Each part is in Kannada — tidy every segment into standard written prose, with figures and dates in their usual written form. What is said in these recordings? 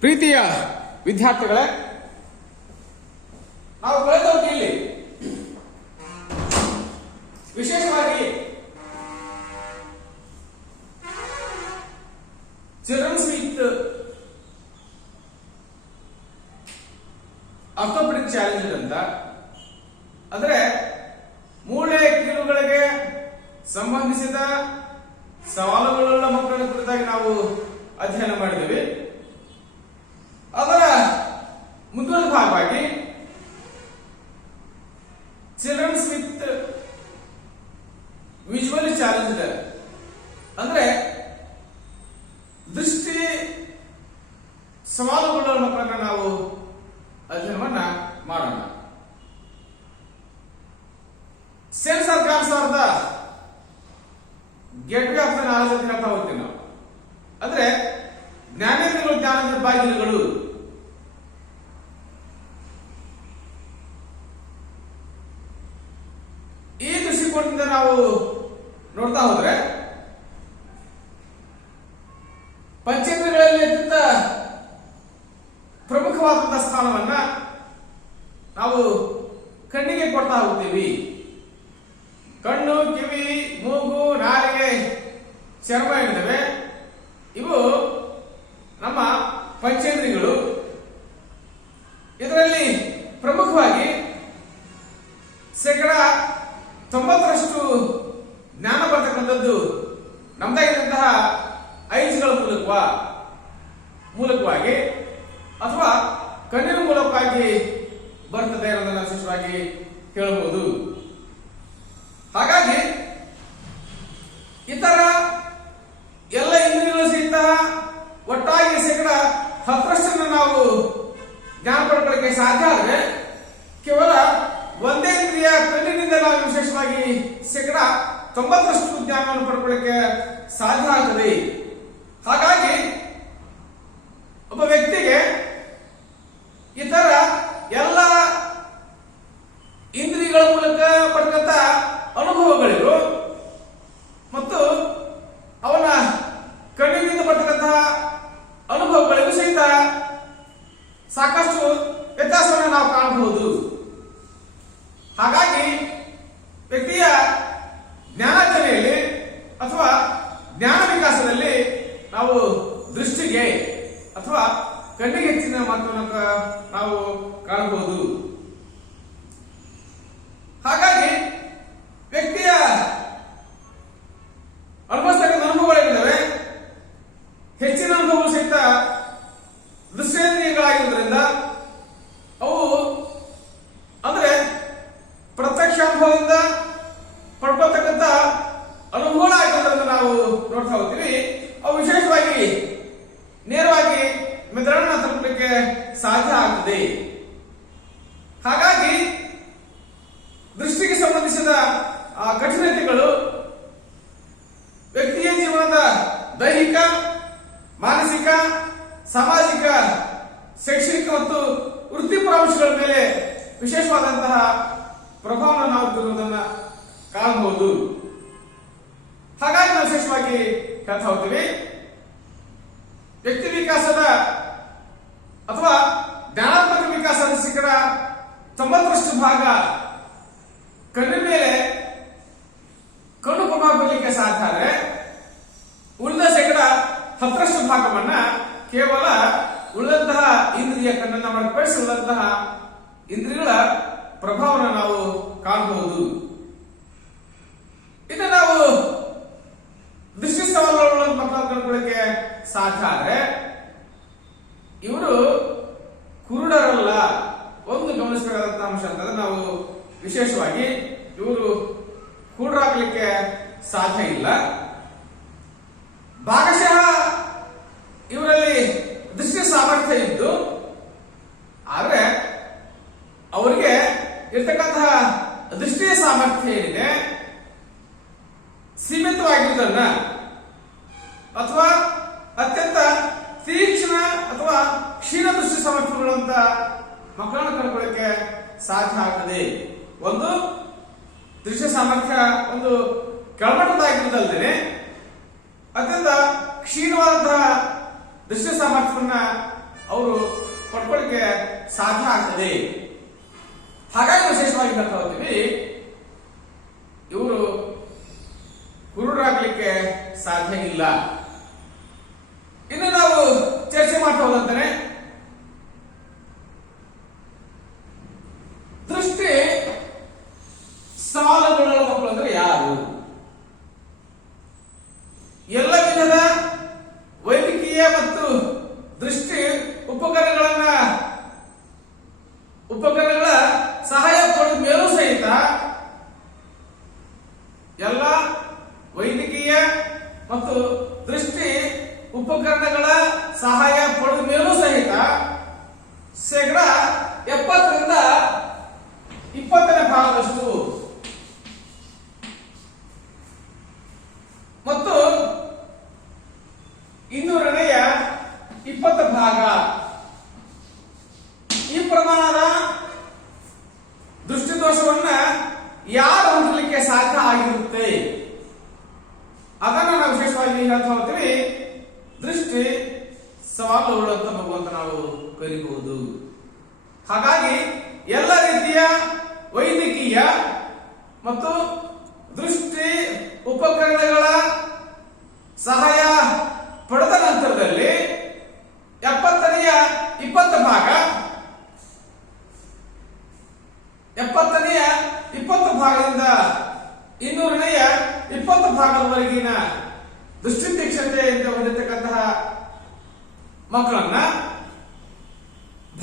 ಪ್ರೀತಿಯ ವಿದ್ಯಾರ್ಥಿಗಳೇ, ನಾವು ಕಳೆದ ಅವಧಿಯಲ್ಲಿ ವಿಶೇಷವಾಗಿ ಚಿಲ್ಡ್ರನ್ಸ್ ವಿತ್ ಆರ್ಥೋಪೆಡಿಕ್ ಚಾಲೆಂಜ್ ಅಂತ, ಅಂದ್ರೆ ಮೂಳೆ ಕೀಲುಗಳಿಗೆ ಸಂಬಂಧಿಸಿದ ಸವಾಲುಗಳುಳ್ಳ ಮಕ್ಕಳ ಕುರಿತಾಗಿ ನಾವು ಅಧ್ಯಯನ ಮಾಡಿದ್ದೇವೆ. ಅದರ ಮುಂದುವರೆದ ಭಾಗವಾಗಿ ಚಿಲ್ಡ್ರನ್ಸ್ ವಿತ್ ವಿಜುವಲಿ ಚಾಲೆಂಜ್ಡ್, ಅಂದ್ರೆ ದೃಷ್ಟಿ ಸವಾಲುಗಳ ಮಕ್ಕಳನ್ನ ನಾವು ಅಧ್ಯಯನವನ್ನ ಮಾಡೋಣ. ಸೆನ್ಸರ್ ಕಾನ್ಸರ್ದ ಗೆಟ್ವೇ ಆಫ್ ದ ನಾಲೆಜ್ ಅಂತ ಹೇಳ್ತಾ ಹೋಗ್ತೀವಿ ನಾವು. ಅಂದ್ರೆ ಜ್ಞಾನೇಂದ್ರಿಯಗಳು, ಜ್ಞಾನದ ಬಾಗಿಲುಗಳು. ಈ ದೃಷ್ಟಿಕೋನದಿಂದ ನಾವು ನೋಡ್ತಾ ಹೋದ್ರೆ ಪಂಚೇಂದ್ರಿಯಗಳಲ್ಲಿ ಅತ್ಯಂತ ಪ್ರಮುಖವಾದಂತಹ ಸ್ಥಾನವನ್ನ ನಾವು ಕಣ್ಣಿಗೆ ಕೊಡ್ತಾ ಹೋಗ್ತೀವಿ. ಕಣ್ಣು, ಕಿವಿ, ಮೂಗು, ನಾಲಿಗೆ, ಚರ್ಮ ಏನಿವೆ ಇವು ನಮ್ಮ ಪಂಚೇಂದ್ರಿಯಗಳು. ಇದರಲ್ಲಿ ಪ್ರಮುಖವಾಗಿ 90% ಜ್ಞಾನ ಬರ್ತಕ್ಕಂಥದ್ದು ನಮ್ದಾಗಿದ್ದಂತಹ ಐಸ್ಗಳ ಮೂಲಕವಾಗಿ ಅಥವಾ ಕಣ್ಣಿನ ಮೂಲಕವಾಗಿ ಬರ್ತದೆ ಅನ್ನೋದನ್ನ ವಿಶೇಷವಾಗಿ ಹೇಳಬಹುದು. ಹಾಗಾಗಿ ಇತರ ಎಲ್ಲ ಇಂದ್ರಿಯಗಳು ಸಹಿತ ಒಟ್ಟಾಗಿ 10% ನಾವು ಜ್ಞಾನ ಪಡ್ಕೊಳ್ಳಕ್ಕೆ ಸಾಧ್ಯ ಆದರೆ ಕೇವಲ ಒಂದೇ ಇಂದ್ರಿಯ ಕಣ್ಣಿನಿಂದ ನಾವು ವಿಶೇಷವಾಗಿ 90% ಜ್ಞಾನವನ್ನು ಪಡ್ಕೊಳ್ಳಕ್ಕೆ ಸಾಧ್ಯ ಆಗ್ತದೆ. ಹಾಗಾಗಿ ಒಬ್ಬ ವ್ಯಕ್ತಿಗೆ ಇತರ ಎಲ್ಲ ಇಂದ್ರಿಯಗಳ ಮೂಲಕ ಪಡ್ಕಂತ ಅನುಭವಗಳಿರು ಮತ್ತು ಅವನ ಕಣ್ಣಿನಿಂದ ಬರ್ತಕ್ಕಂತಹ ಅನುಭವಗಳಿಗೂ ಸಹಿತ ಸಾಕಷ್ಟು ವ್ಯತ್ಯಾಸವನ್ನು ನಾವು ಕಾಣಬಹುದು. ಹಾಗಾಗಿ ವ್ಯಕ್ತಿಯ ಜ್ಞಾನಾರ್ಜನೆಯಲ್ಲಿ ಅಥವಾ ಜ್ಞಾನ ವಿಕಾಸದಲ್ಲಿ ನಾವು ದೃಷ್ಟಿಗೆ ಅಥವಾ ಕಣ್ಣಿಗೆ ಹೆಚ್ಚಿನ ಮಹತ್ವವನ್ನು ನಾವು ಕಾಣಬಹುದು. ಹಾಗಾಗಿ ವ್ಯಕ್ತಿಯ ಅನುಭವಿಸ್ತಕ್ಕಂಥ ಅನುಭವಗಳೇನಿದ್ದಾವೆ ಹೆಚ್ಚಿನ ಅನುಭವಗಳು ಸಹಿತ ದೃಶ್ಯೇಂದ್ರಿಯಗಳಾಗಿರುವುದರಿಂದ ಅವು ಅಂದ್ರೆ ಪ್ರತ್ಯಕ್ಷ ಅನುಭವದಿಂದ ಪಡ್ಕೊಳ್ತಕ್ಕಂಥ ಅನುಭವಗಳಾಗಿರೋದ್ರಿಂದ ನಾವು ನೋಡ್ತಾ ಹೋಗ್ತೀವಿ. ಅವು ವಿಶೇಷವಾಗಿ ನೇರವಾಗಿ ಮೆದುಳನ್ನ ತಲುಪಲಿಕ್ಕೆ ಸಾಧ್ಯ ಆಗ್ತದೆ. ಹಾಗಾಗಿ ದೃಷ್ಟಿಗೆ ಸಂಬಂಧಿಸಿದ ಕಠಿಣತೆಗಳು ವ್ಯಕ್ತಿಯ ಜೀವನದ ದೈಹಿಕ, ಮಾನಸಿಕ, ಸಾಮಾಜಿಕ, ಶೈಕ್ಷಣಿಕ ಮತ್ತು ವೃತ್ತಿಪರ ಅಂಶಗಳ ಮೇಲೆ ವಿಶೇಷವಾದಂತಹ ಪ್ರಭಾವವನ್ನು ನಾವು ಬೀರುವುದನ್ನು ಕಾಣಬಹುದು. ಹಾಗಾಗಿ ನಾವು ವಿಶೇಷವಾಗಿ ಹೇಳ್ತಾ ಹೋಗ್ತೀವಿ, ವ್ಯಕ್ತಿ ವಿಕಾಸದ ಅಥವಾ ಜ್ಞಾನಾತ್ಮಕ ವಿಕಾಸದ 90% ಭಾಗ ಕಣ್ಣಿನ ಮೇಲೆ ಕಣ್ಣು ಪ್ರಭಾವ ಬೀರಲಿಕ್ಕೆ ಸಾಧ್ಯ ಆದರೆ ಉಳಿದ 10% ಭಾಗವನ್ನ ಕೇವಲ ಉಳಿದಂತಹ ಇಂದ್ರಿಯ ಕಣ್ಣನ್ನ ಹೊರತುಪಡಿಸಿ ಉಳಿದಂತಹ ಇಂದ್ರಿಯಗಳ ಪ್ರಭಾವವನ್ನು ನಾವು ಕಾಣಬಹುದು. ಇನ್ನು ನಾವು ದೃಷ್ಟಿ ಸವಾಲುಗಳನ್ನು ಮಕ್ಕಳು ಕಂಡುಕೊಳ್ಳಕ್ಕೆ ಸಾಧ್ಯ ಆದರೆ ಇವರು ಕುರುಡರಲ್ಲ. ಒಂದು ಗಮನಿಸಬೇಕಾದಂತಹ ಅಂಶ ಅಂತಂದ್ರೆ ನಾವು ವಿಶೇಷವಾಗಿ ಇವರು ಕುರುಡರಾಗಲಿಕ್ಕೆ ಸಾಧ್ಯ ಇಲ್ಲ. ಭಾಗಶಃ ಇವರಲ್ಲಿ ದೃಷ್ಟಿ ಸಾಮರ್ಥ್ಯ ಇದ್ದು ಆದರೆ ಅವರಿಗೆ ಇರ್ತಕ್ಕಂತಹ ದೃಷ್ಟಿಯ ಸಾಮರ್ಥ್ಯ ಏನಿದೆ ಸೀಮಿತವಾಗಿರುವುದನ್ನ ಅಥವಾ ಅತ್ಯಂತ ತೀಕ್ಷ್ಣ ಅಥವಾ ಕ್ಷೀಣ ದೃಷ್ಟಿ ಸಾಮರ್ಥ್ಯಗಳಂತ ಮಕ್ಕಳನ್ನು ಕಂಡುಕೊಳ್ಳಕ್ಕೆ ಸಾಧ್ಯ ಆಗ್ತದೆ. ಒಂದು ದೃಶ್ಯ ಸಾಮರ್ಥ್ಯ ಒಂದು ಕೆಳಮಟ್ಟದಾಗಿರುವುದಲ್ಲದೆ ಅತ್ಯಂತ ಕ್ಷೀಣವಾದಂತಹ ದೃಶ್ಯ ಸಾಮರ್ಥ್ಯವನ್ನ ಅವರು ಪಡ್ಕೊಳ್ಳಿಕ್ಕೆ ಸಾಧ್ಯ ಆಗ್ತದೆ. ಹಾಗಾಗಿ ವಿಶೇಷವಾಗಿ ಹೇಳ್ತಾ ಹೋಗ್ತೀವಿ, ಇವರು ಕುರುಡರಾಗ್ಲಿಕ್ಕೆ ಸಾಧ್ಯ ಇಲ್ಲ. ಇನ್ನು ನಾವು ಚರ್ಚೆ ಮಾಡ್ತಾ ಹೋದಂತಾನೆ ದೃಷ್ಟಿ ಸವಾಲುಗಳ ಮಕ್ಕಳು ಅಂದ್ರೆ ಯಾರು? ಎಲ್ಲ ವಿಧದ ವೈದ್ಯಕೀಯ ಮತ್ತು ದೃಷ್ಟಿ ಉಪಕರಣಗಳ ಸಹಾಯ ಪಡೆದ ಮೇಲೂ ಸಹಿತ, ಎಲ್ಲ ವೈದ್ಯಕೀಯ ಮತ್ತು ದೃಷ್ಟಿ ಉಪಕರಣಗಳ ಸಹಾಯ ಪಡೆದ ಮೇಲೂ ಸಹಿತ 70% 20% ಮತ್ತು 220% ಈ ಪ್ರಮಾಣದ ದೃಷ್ಟಿದೋಷವನ್ನ ಯಾರು ಹೊಂದಲಿಕ್ಕೆ ಸಾಧ್ಯ ಆಗಿರುತ್ತೆ ಅದನ್ನ ನಾವು ವಿಶೇಷವಾಗಿ ಹೇಳ್ತಾ ಹೋಗ್ತೀವಿ, ದೃಷ್ಟಿ ಸವಾಲುಗಳು ಅಂತ ಭಗವಂತ ನಾವು ಕರೀಬಹುದು. ಹಾಗಾಗಿ ಎಲ್ಲ ರೀತಿಯ ವೈದ್ಯಕೀಯ ಮತ್ತು ದೃಷ್ಟಿ ಉಪಕರಣಗಳ ಸಹಾಯ ಪಡೆದ ನಂತರದಲ್ಲಿ 70ನೇ 20 ಭಾಗದಿಂದ 200ನೇ 20 ಭಾಗದವರೆಗಿನ ದೃಷ್ಟಿ ತೀಕ್ಷ್ಣತೆಯಿಂದ ಹೊಂದಿರತಕ್ಕಂತಹ ಮಕ್ಕಳನ್ನ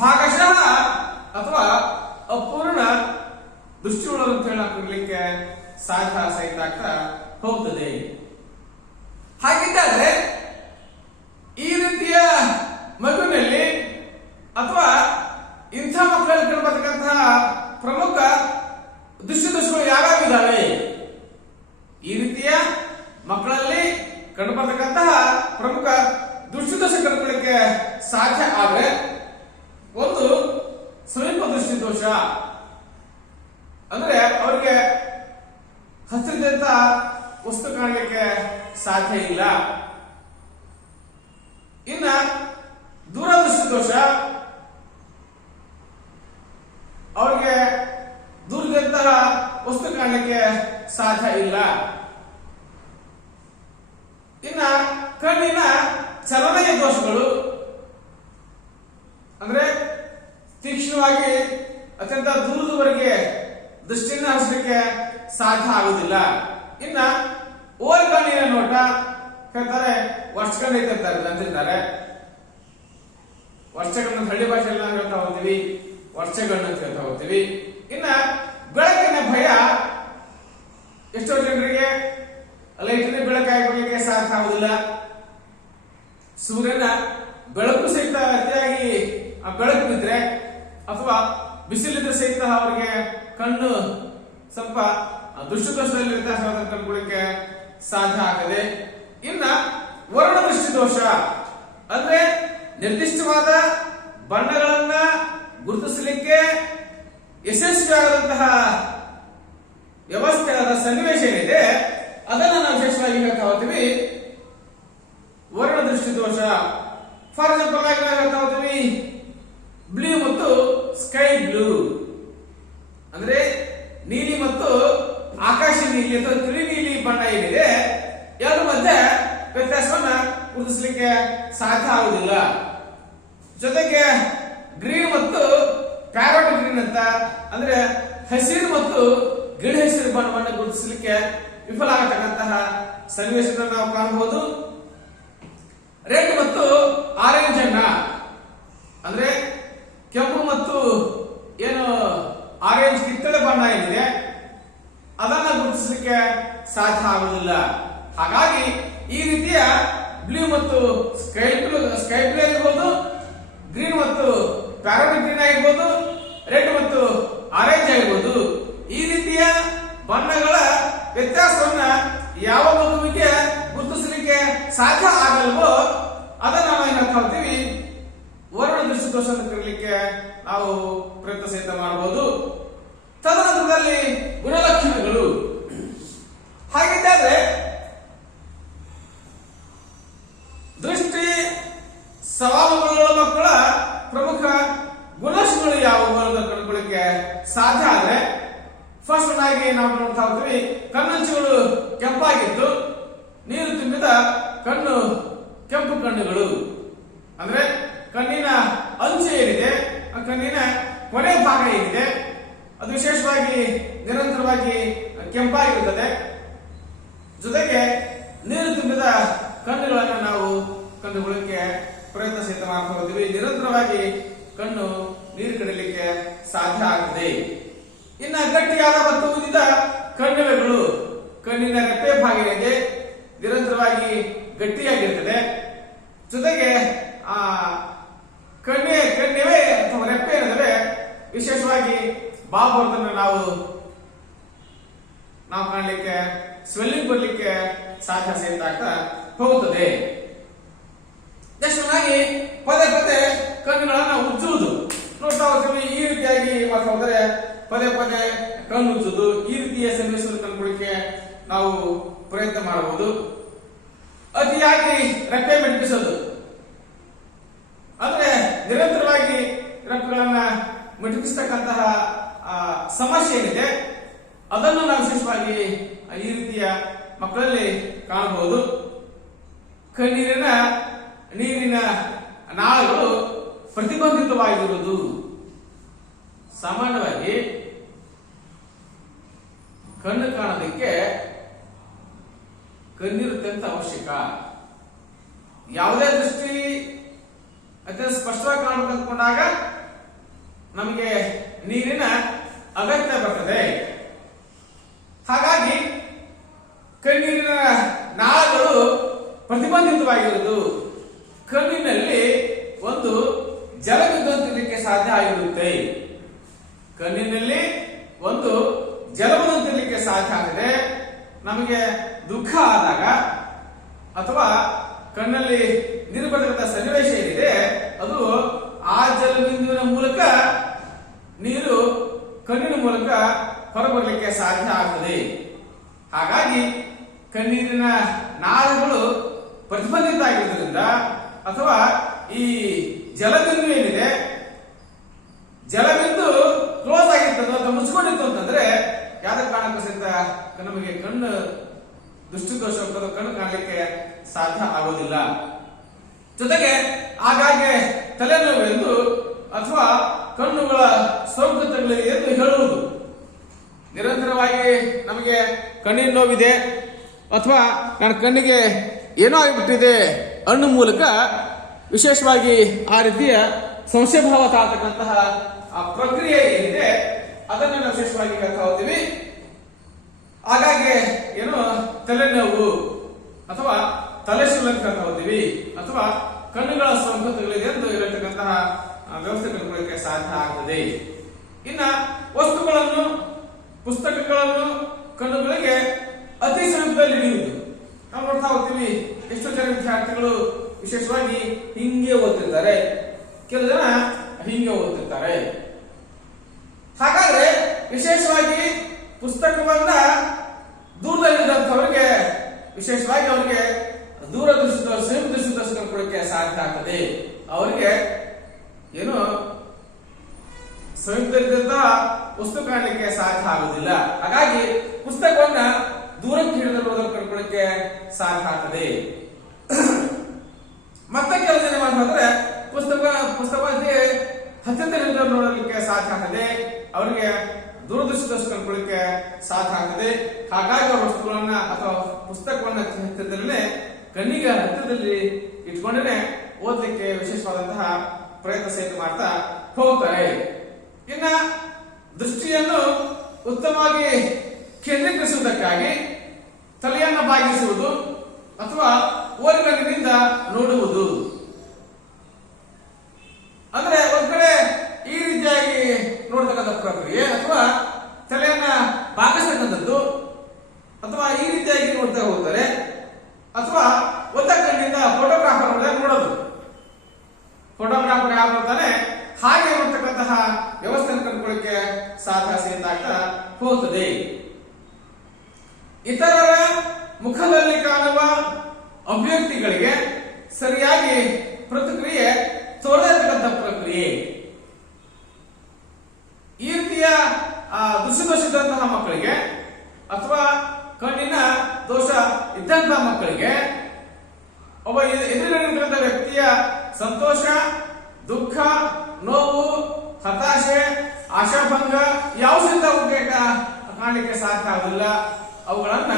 ಭಾಗಶಃ ಅಥವಾ ಅಪೂರ್ಣ ದೃಷ್ಟಿಯುಳ್ಳವರು ಅಂತ ಹೇಳಲಿಕ್ಕೆ ಸಾಧ್ಯ ಸಹಿತ ಆಗ್ತಾ ಹೋಗ್ತದೆ. ಹಾಗಿದ್ದಾದ್ರೆ ಈ ರೀತಿಯ ಮಗುವಿನಲ್ಲಿ ಅಥವಾ ಇಂಥ ಮಕ್ಕಳಲ್ಲಿ ಕಂಡುಬರ್ತಕ್ಕಂತಹ ಪ್ರಮುಖ ದೃಷ್ಟಿದೋಷಗಳು ಯಾವ್ಯಾವಿದ್ದಾವೆ? ಈ ರೀತಿಯ ಮಕ್ಕಳಲ್ಲಿ ಕಂಡುಬರ್ತಕ್ಕಂತಹ ಪ್ರಮುಖ ದೃಷ್ಟಿದೋಷ ಕಂಡುಕೊಳ್ಳಿಕ್ಕೆ ಸಾಧ್ಯ ಆದ್ರೆ, ಒಂದು ಸಮೀಪ ದೃಷ್ಟಿದೋಷ, ಅಂದ್ರೆ ಅವರಿಗೆ ಹತ್ತಿರದಂತ ವಸ್ತು ಕಾಣಲಿಕ್ಕೆ ಸಾಧ್ಯ ಇಲ್ಲ. ಇನ್ನ ದೂರದೃಷ್ಟಿ ದೋಷ, ಅವರಿಗೆ ದೂರದಂತಹ ವಸ್ತು ಕಾಣಲಿಕ್ಕೆ ಸಾಧ್ಯ ಇಲ್ಲ. ಇನ್ನ ಕಣ್ಣಿನ ಚಲನೆಯ ದೋಷಗಳು, ಅಂದ್ರೆ ತೀಕ್ಷ್ಣವಾಗಿ ಅತ್ಯಂತ ದೂರದವರೆಗೆ ದೃಷ್ಟಿಯನ್ನು ಹರಿಸಲಿಕ್ಕೆ ಸಾಧ್ಯ ಆಗುವುದಿಲ್ಲ. ಇನ್ನ ಓರ್ಗಣ್ಣಿನ ನೋಟ ಹೇಳ್ತಾರೆ, ವರ್ಷಗಣ್ಣ ಅಂತಿರ್ತಾರೆ. ವರ್ಷಗಣ್ಣ ಹಳ್ಳಿ ಭಾಷೆಯಲ್ಲಿ ನಾವು ಹೇಳ್ತಾ ಹೋಗ್ತೀವಿ, ವರ್ಷಗಣ್ಣ ಅಂತ ಹೇಳ್ತಾ ಹೋಗ್ತೀವಿ. ಇನ್ನ ಬೆಳಕಿನ ಭಯ, ಎಷ್ಟೋ ಜನರಿಗೆ ಲೈಟಿನ ಬೆಳಕಾಗಿ ಬರಲಿಕ್ಕೆ ಸಾಧ್ಯ ಆಗುವುದಿಲ್ಲ. ಸೂರ್ಯನ ಬೆಳಕು ಸಹಿತ ಅತಿಯಾಗಿ ಆ ಬೆಳಕು ಬಿದ್ರೆ ಅಥವಾ ಬಿಸಿಲಿದ್ರೆ ಸಹಿತ ಅವರಿಗೆ ಕಣ್ಣು ಸ್ವಲ್ಪ ದುಷ್ಟದೋಷದಲ್ಲಿ ವ್ಯತ್ಯಾಸವಾದ ಕಂಡುಕೊಳ್ಳಿಕ್ಕೆ ಸಾಧ್ಯ ಆಗದೆ. ಇನ್ನ ವರ್ಣ ದೃಷ್ಟಿ ದೋಷ ಅಂದ್ರೆ ನಿರ್ದಿಷ್ಟವಾದ ಬಣ್ಣಗಳನ್ನ ಗುರುತಿಸಲಿಕ್ಕೆ ಯಶಸ್ವಿಯಾದಂತಹ ವ್ಯವಸ್ಥೆ ಆದ ಸನ್ನಿವೇಶ ಏನಿದೆ ಅದನ್ನ ನಾವು ವಿಶೇಷವಾಗಿ ಹೇಳ್ತಾ ಹೋಗ್ತೀವಿ ವರ್ಣ ದೃಷ್ಟಿ ದೋಷ. ಫಾರ್ ಎಕ್ಸಾಂಪಲ್ ಆಗಿ ನಾವು ಹೇಳ್ತಾ ಹೋಗ್ತೀವಿ ಬ್ಲೂ ಮತ್ತು ಸ್ಕೈ ಬ್ಲೂ, ಅಂದ್ರೆ ನೀಲಿ ಮತ್ತು ಆಕಾಶ ನೀಲಿ ಅಥವಾ ತಿಳಿ ನೀಲಿ ಬಣ್ಣ ಏನಿದೆ ಎರಡು ಮಧ್ಯೆ ವ್ಯತ್ಯಾಸವನ್ನ ಗುರುತಿಸಲಿಕ್ಕೆ ಸಾಧ್ಯ ಆಗುವುದಿಲ್ಲ. ಜೊತೆಗೆ ಗ್ರೀನ್ ಮತ್ತು ಪ್ಯಾರೋಟ್ ಗ್ರೀನ್ ಅಂತ, ಅಂದ್ರೆ ಹಸಿರು ಮತ್ತು ಗಿಡ ಹಸಿರು ಬಣ್ಣವನ್ನು ಗುರುತಿಸಲಿಕ್ಕೆ ವಿಫಲ ಆಗತಕ್ಕಂತಹ ಸನ್ನಿವೇಶವನ್ನು ನಾವು ಕಾಣಬಹುದು. ರೆಡ್ ಮತ್ತು ಆರೆಂಜ್ ಅನ್ನ, ಅಂದ್ರೆ ಕೆಂಪು ಮತ್ತು ಏನು ಆರೆಂಜ್ ಕಿತ್ತಳೆ ಬಣ್ಣ ಏನಿದೆ ಅದನ್ನ ಗುರುತಿಸಲಿಕ್ಕೆ ಸಾಧ್ಯ ಆಗುವುದಿಲ್ಲ. ಹಾಗಾಗಿ ಈ ರೀತಿಯ ಬ್ಲೂ ಮತ್ತು ಸ್ಕೈ ಬ್ಲೂ ಆಗಿರ್ಬೋದು, ಗ್ರೀನ್ ಮತ್ತು ಪ್ಯಾರೋಟ್ ಗ್ರೀನ್ ಆಗಿರ್ಬೋದು, ರೆಡ್ ಮತ್ತು ಆರೆಂಜ್ ಆಗಿರ್ಬೋದು, ಈ ರೀತಿಯ ಬಣ್ಣಗಳ ವ್ಯತ್ಯಾಸವನ್ನ ಯಾವ ಮಗುವಿಗೆ ಗುರುತಿಸಲಿಕ್ಕೆ ಸಾಧ್ಯ ಆಗಲ್ವೋ ಅದನ್ನ ನಾವು ಏನ್ ಹೇಳ್ತೀವಿ ವರ್ಣ ದೃಷ್ಟಿ ದೋಷ ಅಂತ ಕರೀಲಿಕ್ಕೆ ನಾವು ಪ್ರಯತ್ನ ಸಹಿತ ಮಾಡಬಹುದು. ತದನಂತರದಲ್ಲಿ ಗುಣಲಕ್ಷಣಗಳು. ಹಾಗಿದ್ದಾದ್ರೆ ದೃಷ್ಟಿ ಸವಾಲುಗಳ ಮಕ್ಕಳ ಪ್ರಮುಖ ಗುಣಲಕ್ಷಣಗಳು ಯಾವುವು ಅನ್ನೋದನ್ನು ಕಂಡುಕೊಳ್ಳಿಕ್ಕೆ ಸಾಧ್ಯ ಆದ್ರೆ ಫಸ್ಟ್ ಆಗಿ ನಾವು ನೋಡ್ತಾ ಹೋಗ್ತೀವಿ, ಕಣ್ಣಂಚುಗಳು ಕೆಂಪಾಗಿದ್ದು ನೀರು ತುಂಬಿದ ಕಣ್ಣು, ಕೆಂಪು ಕಣ್ಣುಗಳು. ಅಂದ್ರೆ ಕಣ್ಣಿನ ಅಂಚು ಏನಿದೆ, ಆ ಕಣ್ಣಿನ ಕೊನೆ ಭಾಗ ಏನಿದೆ ಅದು ವಿಶೇಷವಾಗಿ ನಿರಂತರವಾಗಿ ಕೆಂಪಾಗಿರುತ್ತದೆ. ಜೊತೆಗೆ ನೀರು ತುಂಬಿದ ಕಣ್ಣುಗಳನ್ನು ನಾವು ಕಂಡುಕೊಳ್ಳಲಿಕ್ಕೆ ಪ್ರಯತ್ನ ಸಹಿತ ಮಾಡ್ತಾ ಹೋಗ್ತೀವಿ. ನಿರಂತರವಾಗಿ ಕಣ್ಣು ನೀರು ಕಡಿಲಿಕ್ಕೆ ಸಾಧ್ಯ ಆಗ್ತದೆ. ಇನ್ನ ಗಟ್ಟಿಯಾದ ಮತ್ತು ಉದಿದ ಕಣ್ಣುಗಳು, ಕಣ್ಣಿನ ರೆಪ್ಪೆ ಭಾಗ ಏನಿದೆ ನಿರಂತರವಾಗಿ ಗಟ್ಟಿಯಾಗಿರ್ತದೆ. ಜೊತೆಗೆ ಆ ಕಣ್ಣಿವೆ ಅಥವಾ ರೆಪ್ಪೆ ಏನಿದೆ ವಿಶೇಷವಾಗಿ ಬಾವು ಬರೋದನ್ನು ನಾವು ಕಾಣಲಿಕ್ಕೆ, ಸ್ವೆಲ್ಲಿಂಗ್ ಬರ್ಲಿಕ್ಕೆ ಸಾಧ್ಯ ಸಹಿತ ಆಗ್ತಾ ಹೋಗುತ್ತದೆ. ನೆಕ್ಸ್ಟ್ ಪದೇ ಪದೇ ಕಣ್ಣುಗಳನ್ನ ಉಜ್ಜುವುದು ನೋಡ್ತಾ ಹೋಗ್ತೀವಿ. ಈ ರೀತಿಯಾಗಿ ಮಾಡ್ತಾ ಹೋದರೆ ಪದೇ ಪದೇ ಕಣ್ಣು ಉಜ್ಜುವುದು, ಈ ರೀತಿಯ ಸನ್ನಿವೇಶವನ್ನು ಕಂಡುಕೊಳ್ಳಿಕ್ಕೆ ನಾವು ಪ್ರಯತ್ನ ಮಾಡಬಹುದು. ಅತಿಯಾಗಿ ರೆಪ್ಪೆ ಮಿಟುಕಿಸೋದು, ಅಂದ್ರೆ ನಿರಂತರವಾಗಿ ರೆಪ್ಪೆಗಳನ್ನ ಮಿಟುಕಿಸ್ತಕ್ಕಂತಹ ಸಮಸ್ಯೆ ಏನಿದೆ ಅದನ್ನು ನಾವು ವಿಶೇಷವಾಗಿ ಈ ರೀತಿಯ ಮಕ್ಕಳಲ್ಲಿ ಕಾಣಬಹುದು. ನೀರಿನ ನಾಳಗಳು ಪ್ರತಿಬಂಧಿತವಾಗಿರುವುದು, ಸಾಮಾನ್ಯವಾಗಿ ಕಣ್ಣು ಕಾಣೋದಕ್ಕೆ ಕಣ್ಣೀರು ಅತ್ಯಂತ ಅವಶ್ಯಕ. ಯಾವುದೇ ದೃಷ್ಟಿ ಅತ್ಯಂತ ಸ್ಪಷ್ಟವಾಗಿ ಕಾಣಬೇಕು ಅಂದ್ಕೊಂಡಾಗ ನಮಗೆ ನೀರಿನ ಅಗತ್ಯ ಬರ್ತದೆ. ಹಾಗಾಗಿ ಕಣ್ಣೀರಿನ ನಾಳಗಳು ಪ್ರತಿಬಂಧಿತವಾಗಿರುವುದು, ಕಣ್ಣಿನಲ್ಲಿ ಒಂದು ಜಲವಿದ್ದಂತಿರಲಿಕ್ಕೆ ಸಾಧ್ಯ ಆಗಿರುತ್ತೆ. ಕಣ್ಣಿನಲ್ಲಿ ಒಂದು ಜಲವಿದ್ದಂತಿರಲಿಕ್ಕೆ ಸಾಧ್ಯ ಆಗಿದೆ. ನಮಗೆ ದುಃಖ ಆದಾಗ ಅಥವಾ ಕಣ್ಣಲ್ಲಿ ನೀರು ಬರ್ತಕ್ಕಂಥ ಸನ್ನಿವೇಶ ಏನಿದೆ ಅದು ಆ ಜಲಬಿಂದುವಿನ ಮೂಲಕ ನೀರು ಕಣ್ಣಿನ ಮೂಲಕ ಹೊರಬರಲಿಕ್ಕೆ ಸಾಧ್ಯ ಆಗ್ತದೆ. ಹಾಗಾಗಿ ಕಣ್ಣೀರಿನ ನಾಳಗಳು ಪ್ರತಿಬಂಧಿತ ಆಗಿರುವುದರಿಂದ ಅಥವಾ ಈ ಜಲಬಿಂದು ಏನಿದೆ, ಜಲಬಿಂದು ಕ್ಲೋಸ್ ಆಗಿರ್ತದೆ ಅಥವಾ ಮುಚ್ಚಿಕೊಂಡಿತ್ತು ಅಂತಂದ್ರೆ ಯಾವ್ದ ಕಾರಣಕ್ಕೂ ಸಹಿತ ನಮಗೆ ಕಣ್ಣು ದೃಷ್ಟಿದೋಷ ಕಣ್ಣು ಕಾಣಲಿಕ್ಕೆ ಸಾಧ್ಯ ಆಗೋದಿಲ್ಲ. ಜೊತೆಗೆ ಆಗಾಗ್ಗೆ ತಲೆನೋವು ಎಂದು ಅಥವಾ ಕಣ್ಣುಗಳ ಸೋಂಕುತಗಳಿದೆ ಎಂದು ಹೇಳುವುದು. ನಿರಂತರವಾಗಿ ನಮಗೆ ಕಣ್ಣಿನ ನೋವಿದೆ ಅಥವಾ ನನ್ನ ಕಣ್ಣಿಗೆ ಏನೋ ಆಗಿಬಿಟ್ಟಿದೆ ಅನ್ನೋ ಮೂಲಕ ವಿಶೇಷವಾಗಿ ಆ ರೀತಿಯ ಸಂಶಯಭಾವ ತಾಳ್ತಕ್ಕಂತಹ ಆ ಪ್ರಕ್ರಿಯೆ ಏನಿದೆ ಅದನ್ನು ನಾವು ವಿಶೇಷವಾಗಿ ಹೇಳ್ತಾ ಹೋಗ್ತೀವಿ. ಹಾಗಾಗಿ ಏನು ತಲೆನೋವು ಅಥವಾ ತಲೆ ಸುಳ್ಳು ಅಂತ ಹೇಳ್ತಾ ಹೋಗ್ತೀವಿ ಅಥವಾ ಕಣ್ಣುಗಳ ಸೋಂಕುತಗಳಿದೆ ಎಂದು ಇರತಕ್ಕಂತಹ ವ್ಯವಸ್ಥೆ ಕಂಡುಕೊಳ್ಳಕ್ಕೆ ಸಾಧ್ಯ ಆಗ್ತದೆ. ಇನ್ನ ವಸ್ತುಗಳನ್ನು, ಪುಸ್ತಕಗಳನ್ನು ಕಣ್ಣುಗಳಿಗೆ ಅತಿ ಸಮೀಪದಲ್ಲಿ ಹಿಡಿಯುವುದು ನಾವು ನೋಡ್ತಾ ಹೋಗ್ತೀವಿ. ಎಷ್ಟೋ ಜನ ವಿದ್ಯಾರ್ಥಿಗಳು ವಿಶೇಷವಾಗಿ ಹಿಂಗೆ ಓದ್ತಿರ್ತಾರೆ, ಕೆಲವು ಜನ ಹಿಂಗೆ ಓದ್ತಿರ್ತಾರೆ. ಹಾಗಾದ್ರೆ ವಿಶೇಷವಾಗಿ ಪುಸ್ತಕವನ್ನ ದೂರದಲ್ಲಿದ್ದಂಥವರಿಗೆ ವಿಶೇಷವಾಗಿ ಅವರಿಗೆ ದೂರದೃಷ್ಟಿ ಸಮೀಪದೃಷ್ಟಿ ಕಂಡುಕೊಳ್ಳಕ್ಕೆ ಸಾಧ್ಯ ಆಗ್ತದೆ. ಅವರಿಗೆ ಏನು ಸಮೀಪದಲ್ಲಿದ್ದಂತಹ ವಸ್ತು ಕಾಣಲಿಕ್ಕೆ ಸಾಧ್ಯ ಆಗುವುದಿಲ್ಲ. ಹಾಗಾಗಿ ಪುಸ್ತಕವನ್ನ ದೂರಕ್ಕೆ ಹಿಡಿದಿರುವುದನ್ನು ಕಂಡುಕೊಳ್ಳಕ್ಕೆ ಸಾಧ್ಯ ಆಗ್ತದೆ. ಮತ್ತೆ ಕೆಲವು ಜನ ಮಾಡಿದ್ರೆ ಪುಸ್ತಕಕ್ಕೆ ಹತ್ತಿರದಲ್ಲಿ ನೋಡಲಿಕ್ಕೆ ಸಾಧ್ಯ ಆಗ್ತದೆ, ಅವರಿಗೆ ದೂರದೃಷ್ಟಿ ಕಂಡುಕೊಳ್ಳಿಕ್ಕೆ ಸಾಧ್ಯ ಆಗ್ತದೆ. ಹಾಗಾಗಿ ಅವರ ವಸ್ತುಗಳನ್ನ ಅಥವಾ ಪುಸ್ತಕವನ್ನ ಹತ್ತಿರದಲ್ಲೇ ಕಣ್ಣಿಗೆ ಹತ್ತಿರದಲ್ಲಿ ಇಟ್ಕೊಂಡೇ ಓದಲಿಕ್ಕೆ ವಿಶೇಷವಾದಂತಹ ಪ್ರಯತ್ನ ಸಹಿತ ಮಾಡ್ತಾ ಹೋಗ್ತಾರೆ. ಇನ್ನ ದೃಷ್ಟಿಯನ್ನು ಉತ್ತಮವಾಗಿ ಕೇಂದ್ರೀಕರಿಸುವುದಕ್ಕಾಗಿ ತಲೆಯನ್ನು ಬಾಗಿಸುವುದು ಅಥವಾ ಓರಿಗಣ್ಣಿನಿಂದ ನೋಡುವುದು. ಅಂದ್ರೆ ಒಂದ್ ಕಡೆ ಈ ರೀತಿಯಾಗಿ ನೋಡ್ತಕ್ಕಂಥ ಪ್ರಕ್ರಿಯೆ ಅಥವಾ ತಲೆಯನ್ನ ಬಾಗಿಸ್ತಕ್ಕಂಥದ್ದು ಅಥವಾ ಈ ರೀತಿಯಾಗಿ ನೋಡ್ತಾ ಹೋಗ್ತಾರೆ ಅಥವಾ ಒಂದ ಕಣ್ಣಿಂದ ಫೋಟೋಗ್ರಾಫರ್ ನೋಡೋದು. ಫೋಟೋಗ್ರಾಫರ್ ಯಾವ ನೋಡ್ತಾನೆ ಹಾಗೆ ನೋಡ್ತಕ್ಕಂತಹ ವ್ಯವಸ್ಥೆಯನ್ನು ಕಂಡುಕೊಳ್ಳಕ್ಕೆ ಸಾಧ್ಯ ಸಹಿತ ಆಗ್ತಾ ಹೋಗುತ್ತದೆ. ಇತರರ ಮುಖದಲ್ಲಿ ಕಾಣುವ ಅಭಿವ್ಯಕ್ತಿಗಳಿಗೆ ಸರಿಯಾಗಿ ಪ್ರತಿಕ್ರಿಯೆ ತೋರತಕ್ಕಂಥ ಪ್ರಕ್ರಿಯೆ. ವ್ಯಕ್ತಿಯ ಸಂತೋಷ, ದುಃಖ, ನೋವು, ಹತಾಶೆ, ಆಶಾಭಂಗ ಯಾವ ಸಿದ್ಧ ಕಾಣಲಿಕ್ಕೆ ಸಾಧ್ಯ ಆಗುದಿಲ್ಲ. ಅವುಗಳನ್ನ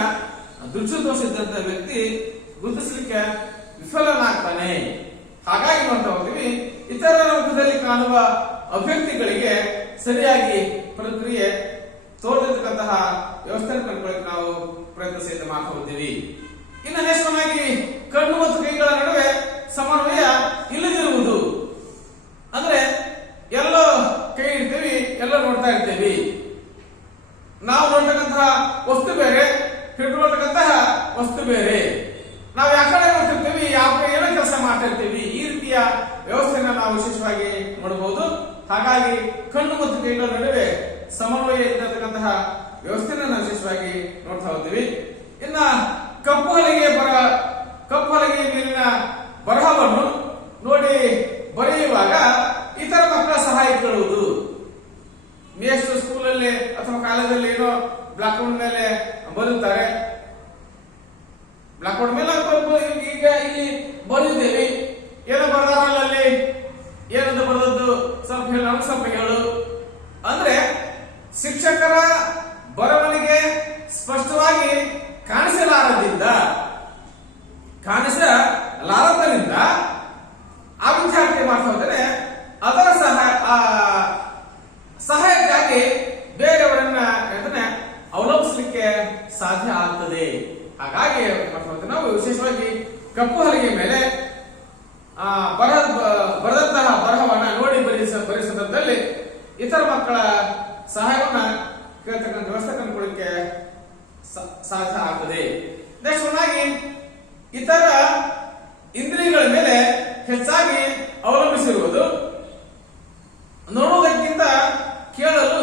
ದೃಷ್ಟಿ ದೋಷ ಇದ್ದಂತ ವ್ಯಕ್ತಿ ಗುರುತಿಸಲಿಕ್ಕೆ ವಿಫಲನಾಗ್ತಾನೆ. ಹಾಗಾಗಿ ನೋಡ್ತಾ ಹೋಗ್ತೀವಿ, ಇತರರ ಮುಖದಲ್ಲಿ ಕಾಣುವ ಅಭ್ಯರ್ಥಿಗಳಿಗೆ ಸರಿಯಾಗಿ ಪ್ರಕ್ರಿಯೆ ತೋರಿರ್ತಕ್ಕಂತಹ ವ್ಯವಸ್ಥೆ ಕಂಡುಕೊಳ್ಳಕ್ಕೆ ನಾವು ಪ್ರಯತ್ನ ಸಹಿತ ಮಾಡ್ತಾ ಹೋಗ್ತೀವಿ. ಇನ್ನು ನೆಕ್ಸ್ಟ್ ಆಗಿ ಕಣ್ಣು ಮತ್ತು ಕೈಗಳ ನಡುವೆ ಸಮನ್ವಯ ಇಲ್ಲದಿರುವುದು. ಅಂದ್ರೆ ಎಲ್ಲೋ ಕೈ ಇಡ್ತೀವಿ, ಎಲ್ಲೋ ನೋಡ್ತಾ ಇರ್ತೀವಿ. ನಾವು ನೋಡ್ತಕ್ಕಂತಹ ವಸ್ತು ಬೇರೆ, ಹಿಡ್ಕೊಳ್ತಕ್ಕಂತಹ ವಸ್ತು ಬೇರೆ. ನಾವು ಯಾವ ಕಡೆ ನೋಡ್ತಿರ್ತೀವಿ, ಯಾವ ಕಡೆ ಏನೋ ಕೆಲಸ ಮಾಡ್ತಾ ಇರ್ತೀವಿ. ಈ ರೀತಿಯ ವ್ಯವಸ್ಥೆಯನ್ನ ನಾವು ವಿಶೇಷವಾಗಿ ನೋಡಬಹುದು. ಹಾಗಾಗಿ ಕಣ್ಣು ಮತ್ತು ಕೈಗಳ ನಡುವೆ ಸಮನ್ವಯ ಇರತಕ್ಕಂತಹ ವ್ಯವಸ್ಥೆಯನ್ನ ನಾವು ವಿಶೇಷವಾಗಿ ನೋಡ್ತಾ ಹೋಗ್ತೀವಿ. ಇನ್ನ ಕಪ್ಪು ಹಲಗೆಯ ಮೇಲಿನ ಬರಹವನ್ನು ನೋಡಿ ಬರೆಯುವಾಗ ಇತರ ಮಕ್ಕಳ ಸಹಾಯ ಕೇಳುವುದು. ಮೇಷ್ಟು ಸ್ಕೂಲಲ್ಲಿ ಅಥವಾ ಕಾಲೇಜಲ್ಲಿ ಏನೋ ಬ್ಲಾಕ್ ಬೋರ್ಡ್ ಮೇಲೆ ಬರುತ್ತಾರೆ. ಬ್ಲಾಕ್ ಬೋರ್ಡ್ ಮೇಲೆ ಈಗ ಇಲ್ಲಿ ಬರೆದಿದ್ದೇವೆ, ಏನೋ ಬರದಾರಲ್ಲ ಅಲ್ಲಿ, ಏನಂತ ಬರೆದದ್ದು ಸ್ವಲ್ಪ ಹೇಳು, ನಮ್ಗೆ ಸ್ವಲ್ಪ ಹೇಳು ಅಂದ್ರೆ ಶಿಕ್ಷಕರ ಬರವಣಿಗೆ ಸ್ಪಷ್ಟವಾಗಿ ಕಾಣಿಸಲಾರದಿಂದ ಆ ವಿದ್ಯಾರ್ಥಿ ಮಾಡ್ತಾ ಹೋದರೆ ಅದರ ಸಹಾಯಕ್ಕಾಗಿ ಬೇರೆಯವರನ್ನ ಅವಲಂಬಿಸಲಿಕ್ಕೆ ಸಾಧ್ಯ ಆಗ್ತದೆ. ಹಾಗಾಗಿ ನಾವು ವಿಶೇಷವಾಗಿ ಕಪ್ಪು ಹಲಗೆ ಮೇಲೆ ಬರೆದಂತಹ ಬರಹವನ್ನ ನೋಡಿ ಬರೆಯುವ ಸಂದರ್ಭದಲ್ಲಿ ಇತರ ಮಕ್ಕಳ ಸಹಾಯವನ್ನ ಕೇಳ್ತಕ್ಕಂಥ ವ್ಯವಸ್ಥೆ ಕಂಡುಕೊಳ್ಳಿಕ್ಕೆ ಸಾಧ್ಯ ಆಗ್ತದೆ. ನೆಕ್ಸ್ಟ್ ಆಗಿ ಇತರ ಇಂದ್ರಿಯಗಳ ಮೇಲೆ ಹೆಚ್ಚಾಗಿ ಅವಲಂಬಿಸಿರುವುದು. ನೋಡುವುದಕ್ಕಿಂತ ಕೇಳಲು,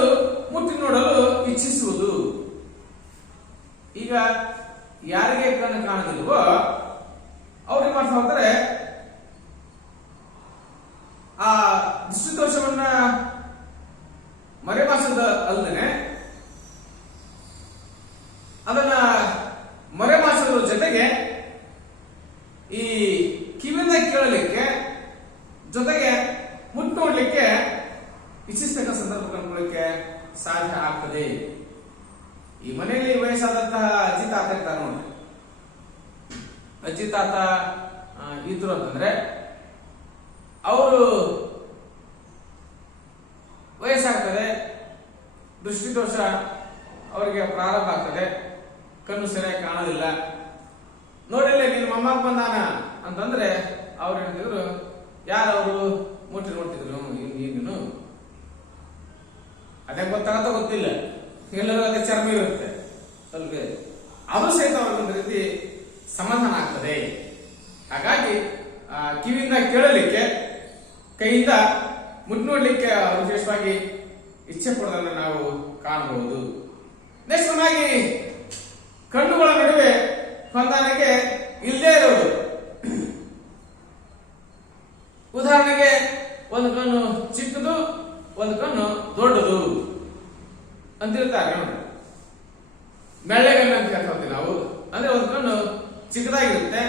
ಮುಟ್ಟಿ ನೋಡಲು ಇಚ್ಛಿಸುವುದು. ಈಗ ಯಾರಿಗೆ ಕಣ್ಣು ಕಾಣದಿಲ್ವೋ ಅವ್ರಿಗೆ ಮಾಡ್ತಾ ಹೋದರೆ ಆ ದೃಷ್ಟಿದೋಷವನ್ನ ಮರೆಮಾಚದ ಅಲ್ಲದೆ ಅದನ್ನ ಮರೆಮಾಚೋದ್ರ ಜೊತೆಗೆ ಈ ಕಿವಿಯಿಂದ ಕೇಳಲಿಕ್ಕೆ, ಜೊತೆಗೆ ಮುಟ್ಟು ನೋಡ್ಲಿಕ್ಕೆ ಇಚ್ಛಿಸ್ತಕ್ಕ ಸಂದರ್ಭ ಕಂಡುಕೊಳ್ಳಿಕ್ಕೆ ಸಾಧ್ಯ ಆಗ್ತದೆ. ಈ ಮನೆಯಲ್ಲಿ ವಯಸ್ಸಾದಂತಹ ಅಜ್ಜಿ ತಾತ ಇರ್ತಾರೆ ನೋಡಿ. ಅಜ್ಜಿ ತಾತ ಇದ್ರು ಅಂತಂದ್ರೆ ಅವರು ವಯಸ್ಸಾಗ್ತದೆ, ದೃಷ್ಟಿದೋಷ ಅವರಿಗೆ ಪ್ರಾರಂಭ ಆಗ್ತದೆ, ಕಣ್ಣು ಸರಿಯಾಗಿ ಕಾಣೋದಿಲ್ಲ. ನೋಡಿಲ್ಲ ನೀನು ಮಮ್ಮ ಬಂದಾನ ಅಂತಂದ್ರೆ ಅವ್ರು ಹೇಳ್ತಿದ್ರು, ಯಾರವರು ಮುಟ್ಟಿ ನೋಡ್ತಿದ್ರು ನೀನು ಅದೇ ಗೊತ್ತಾಗತ್ತ ಗೊತ್ತಿಲ್ಲ, ಎಲ್ಲರೂ ಅದೇ ಚರ್ಮ ಇರುತ್ತೆ ಅಲ್ವೇ, ಅದು ಸಹಿತ ಅವ್ರಿಗೊಂದು ರೀತಿ ಸಮಾಧಾನ ಆಗ್ತದೆ. ಹಾಗಾಗಿ ಕಿವಿಯಿಂದ ಕೇಳಲಿಕ್ಕೆ, ಕೈಯಿಂದ ಮುಟ್ಟು ನೋಡ್ಲಿಕ್ಕೆ ವಿಶೇಷವಾಗಿ ಇಚ್ಛೆ ಪಡೋದನ್ನು ನಾವು ಕಾಣಬಹುದು. ನೆಕ್ಸ್ಟ್ ಆಗಿ ಕಣ್ಣುಗಳ ನಡುವೆ ಹೊಂದಾಣಿಕೆ ಇಲ್ಲದೆ ಇರೋದು. ಉದಾಹರಣೆಗೆ ಒಂದು ಕಣ್ಣು ಚಿಕ್ಕದು, ಒಂದು ಕಣ್ಣು ದೊಡ್ಡದು ಅಂತಿರ್ತಾರೆ ನೋಡಿ. ಮೆಳ್ಳೆಗಣ್ಣು ಅಂತ ಹೇಳ್ತೀವಿ ನಾವು. ಅಂದ್ರೆ ಒಂದು ಕಣ್ಣು ಚಿಕ್ಕದಾಗಿರುತ್ತೆ,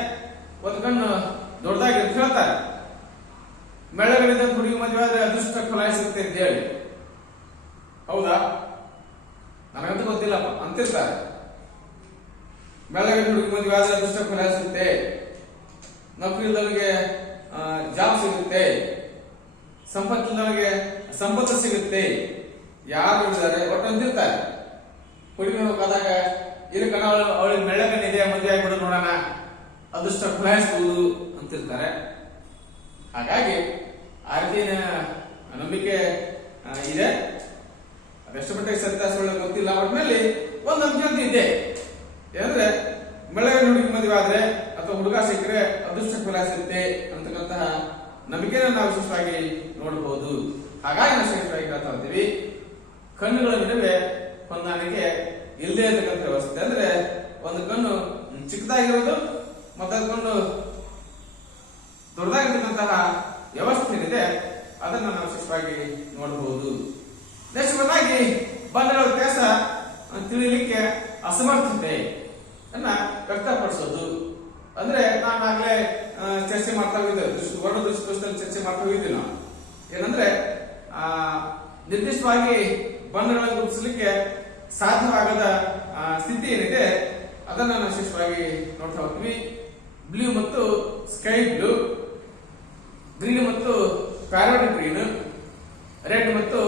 ಒಂದು ಕಣ್ಣು ದೊಡ್ಡದಾಗಿರುತ್ತೆ ಹೇಳ್ತಾರೆ. ಮೆಳ್ಳಗಣ್ಣಿಂದ ಹುಡುಗಿ ಮದುವೆ ಆದ್ರೆ ಅದೃಷ್ಟ ಫಲಾಯಿಸುತ್ತೆ ಅಂತ ಹೇಳಿ. ಹೌದಾ? ನನಗಂತೂ ಗೊತ್ತಿಲ್ಲಪ್ಪ ಅಂತಿರ್ತಾರೆ. ಮೆಳ್ಳಗಣ್ಣು ಹುಡುಗಿ ಮದುವೆ ಆದ್ರೆ ಅದೃಷ್ಟ ಫಲಾಯಿಸುತ್ತೆ, ನೌಕರಿದವರಿಗೆ ಜಾಬ್ ಸಿಗುತ್ತೆ, ಸಂಪತ್ತಿನವರಿಗೆ ಸಂಪತ್ತು ಸಿಗುತ್ತೆ. ಯಾರು ಹೇಳಿದ್ದಾರೆ ಒಟ್ಟು ಅಂತಿರ್ತಾರೆ. ಹುಡುಗಿ ಹೋಗಾದಾಗ ಇಲ್ಲಿ ಕಣ ಅವಳಿಗೆ ಮೆಳ್ಳಗಣ್ಣಿದೆ, ಮದುವೆ ಆಗ್ಬಿಡು ನೋಡೋಣ, ಅದೃಷ್ಟ ಫಲಾಯಿಸಬಹುದು ಅಂತಿರ್ತಾರೆ. ಹಾಗಾಗಿ ಆ ರೀತಿಯ ನಂಬಿಕೆ ಇದೆ. ಅದೆಷ್ಟು ಮಟ್ಟಿಗೆ ಸತ್ಯ ಸುಳ್ಳು ಗೊತ್ತಿಲ್ಲ. ಒಟ್ಟಿನಲ್ಲಿ ಒಂದು ನಂಬಿಕೆ ಇದೆ. ಏನಂದ್ರೆ ಮೆಳ್ಳಗಣ್ಣು ಹುಡುಗಿ ಮದುವೆ ಆದ್ರೆ ಅಥವಾ ಹುಡುಗ ಸಿಕ್ಕರೆ ಅದೃಷ್ಟ ಫಲಾಯಿಸುತ್ತೆ ಅಂತಕ್ಕಂತಹ ನಂಬಿಕೆನ ನಾವು ವಿಶೇಷವಾಗಿ ನೋಡಬಹುದು. ಹಾಗಾಗಿ ನಾವು ವಿಶೇಷವಾಗಿ ಹೇಳ್ತಾ ಇರ್ತೀವಿ, ಕಣ್ಣುಗಳ ನಡುವೆ ಹೊಂದಾಣಿಕೆ ಇಲ್ಲದೆ ಇರತಕ್ಕಂಥ ವ್ಯವಸ್ಥೆ. ಅಂದ್ರೆ ಒಂದು ಕಣ್ಣು ಚಿಕ್ಕದಾಗಿರೋದು ಮತ್ತೊಂದು ಕಣ್ಣು ದೊಡ್ಡದಾಗಿರ್ತಕ್ಕಂತಹ ವ್ಯವಸ್ಥೆ ಏನಿದೆ ಅದನ್ನು ನಾವು ವಿಶೇಷವಾಗಿ ನೋಡಬಹುದು. ನೆಕ್ಸ್ಟ್ ಆಗಿ ಬಂಧಗಳ ವ್ಯತ್ಯಾಸ ತಿಳಿಯಲಿಕ್ಕೆ ಅಸಮರ್ಥತೆ ಅನ್ನ ವ್ಯಕ್ತಪಡಿಸೋದು. ಅಂದ್ರೆ ನಾನು ಆಗ್ಲೇ ಚರ್ಚೆ ಮಾಡ್ತಾ ಹೋಗಿದ್ದೆ, ವರ್ಣ ದೃಷ್ಟಿಕೋಶದಲ್ಲಿ ಚರ್ಚೆ ಮಾಡ್ತಾ ಹೋಗಿದ್ದೆ ನಾವು. ಏನಂದ್ರೆ ನಿರ್ದಿಷ್ಟವಾಗಿ ಬಣ್ಣಗಳನ್ನು ಗುರುತಿಸಲಿಕ್ಕೆ ಸಾಧ್ಯವಾಗದ ಸ್ಥಿತಿ ಏನಿದೆ ಅದನ್ನ ನಾವು ವಿಶೇಷವಾಗಿ ನೋಡ್ತಾ ಹೋಗ್ತೀವಿ. ಬ್ಲೂ ಮತ್ತು ಸ್ಕೈ ಬ್ಲೂ, ಗ್ರೀನ್ ಮತ್ತು ಪ್ಯಾರೋಟ್ ಗ್ರೀನ್, ರೆಡ್ ಮತ್ತು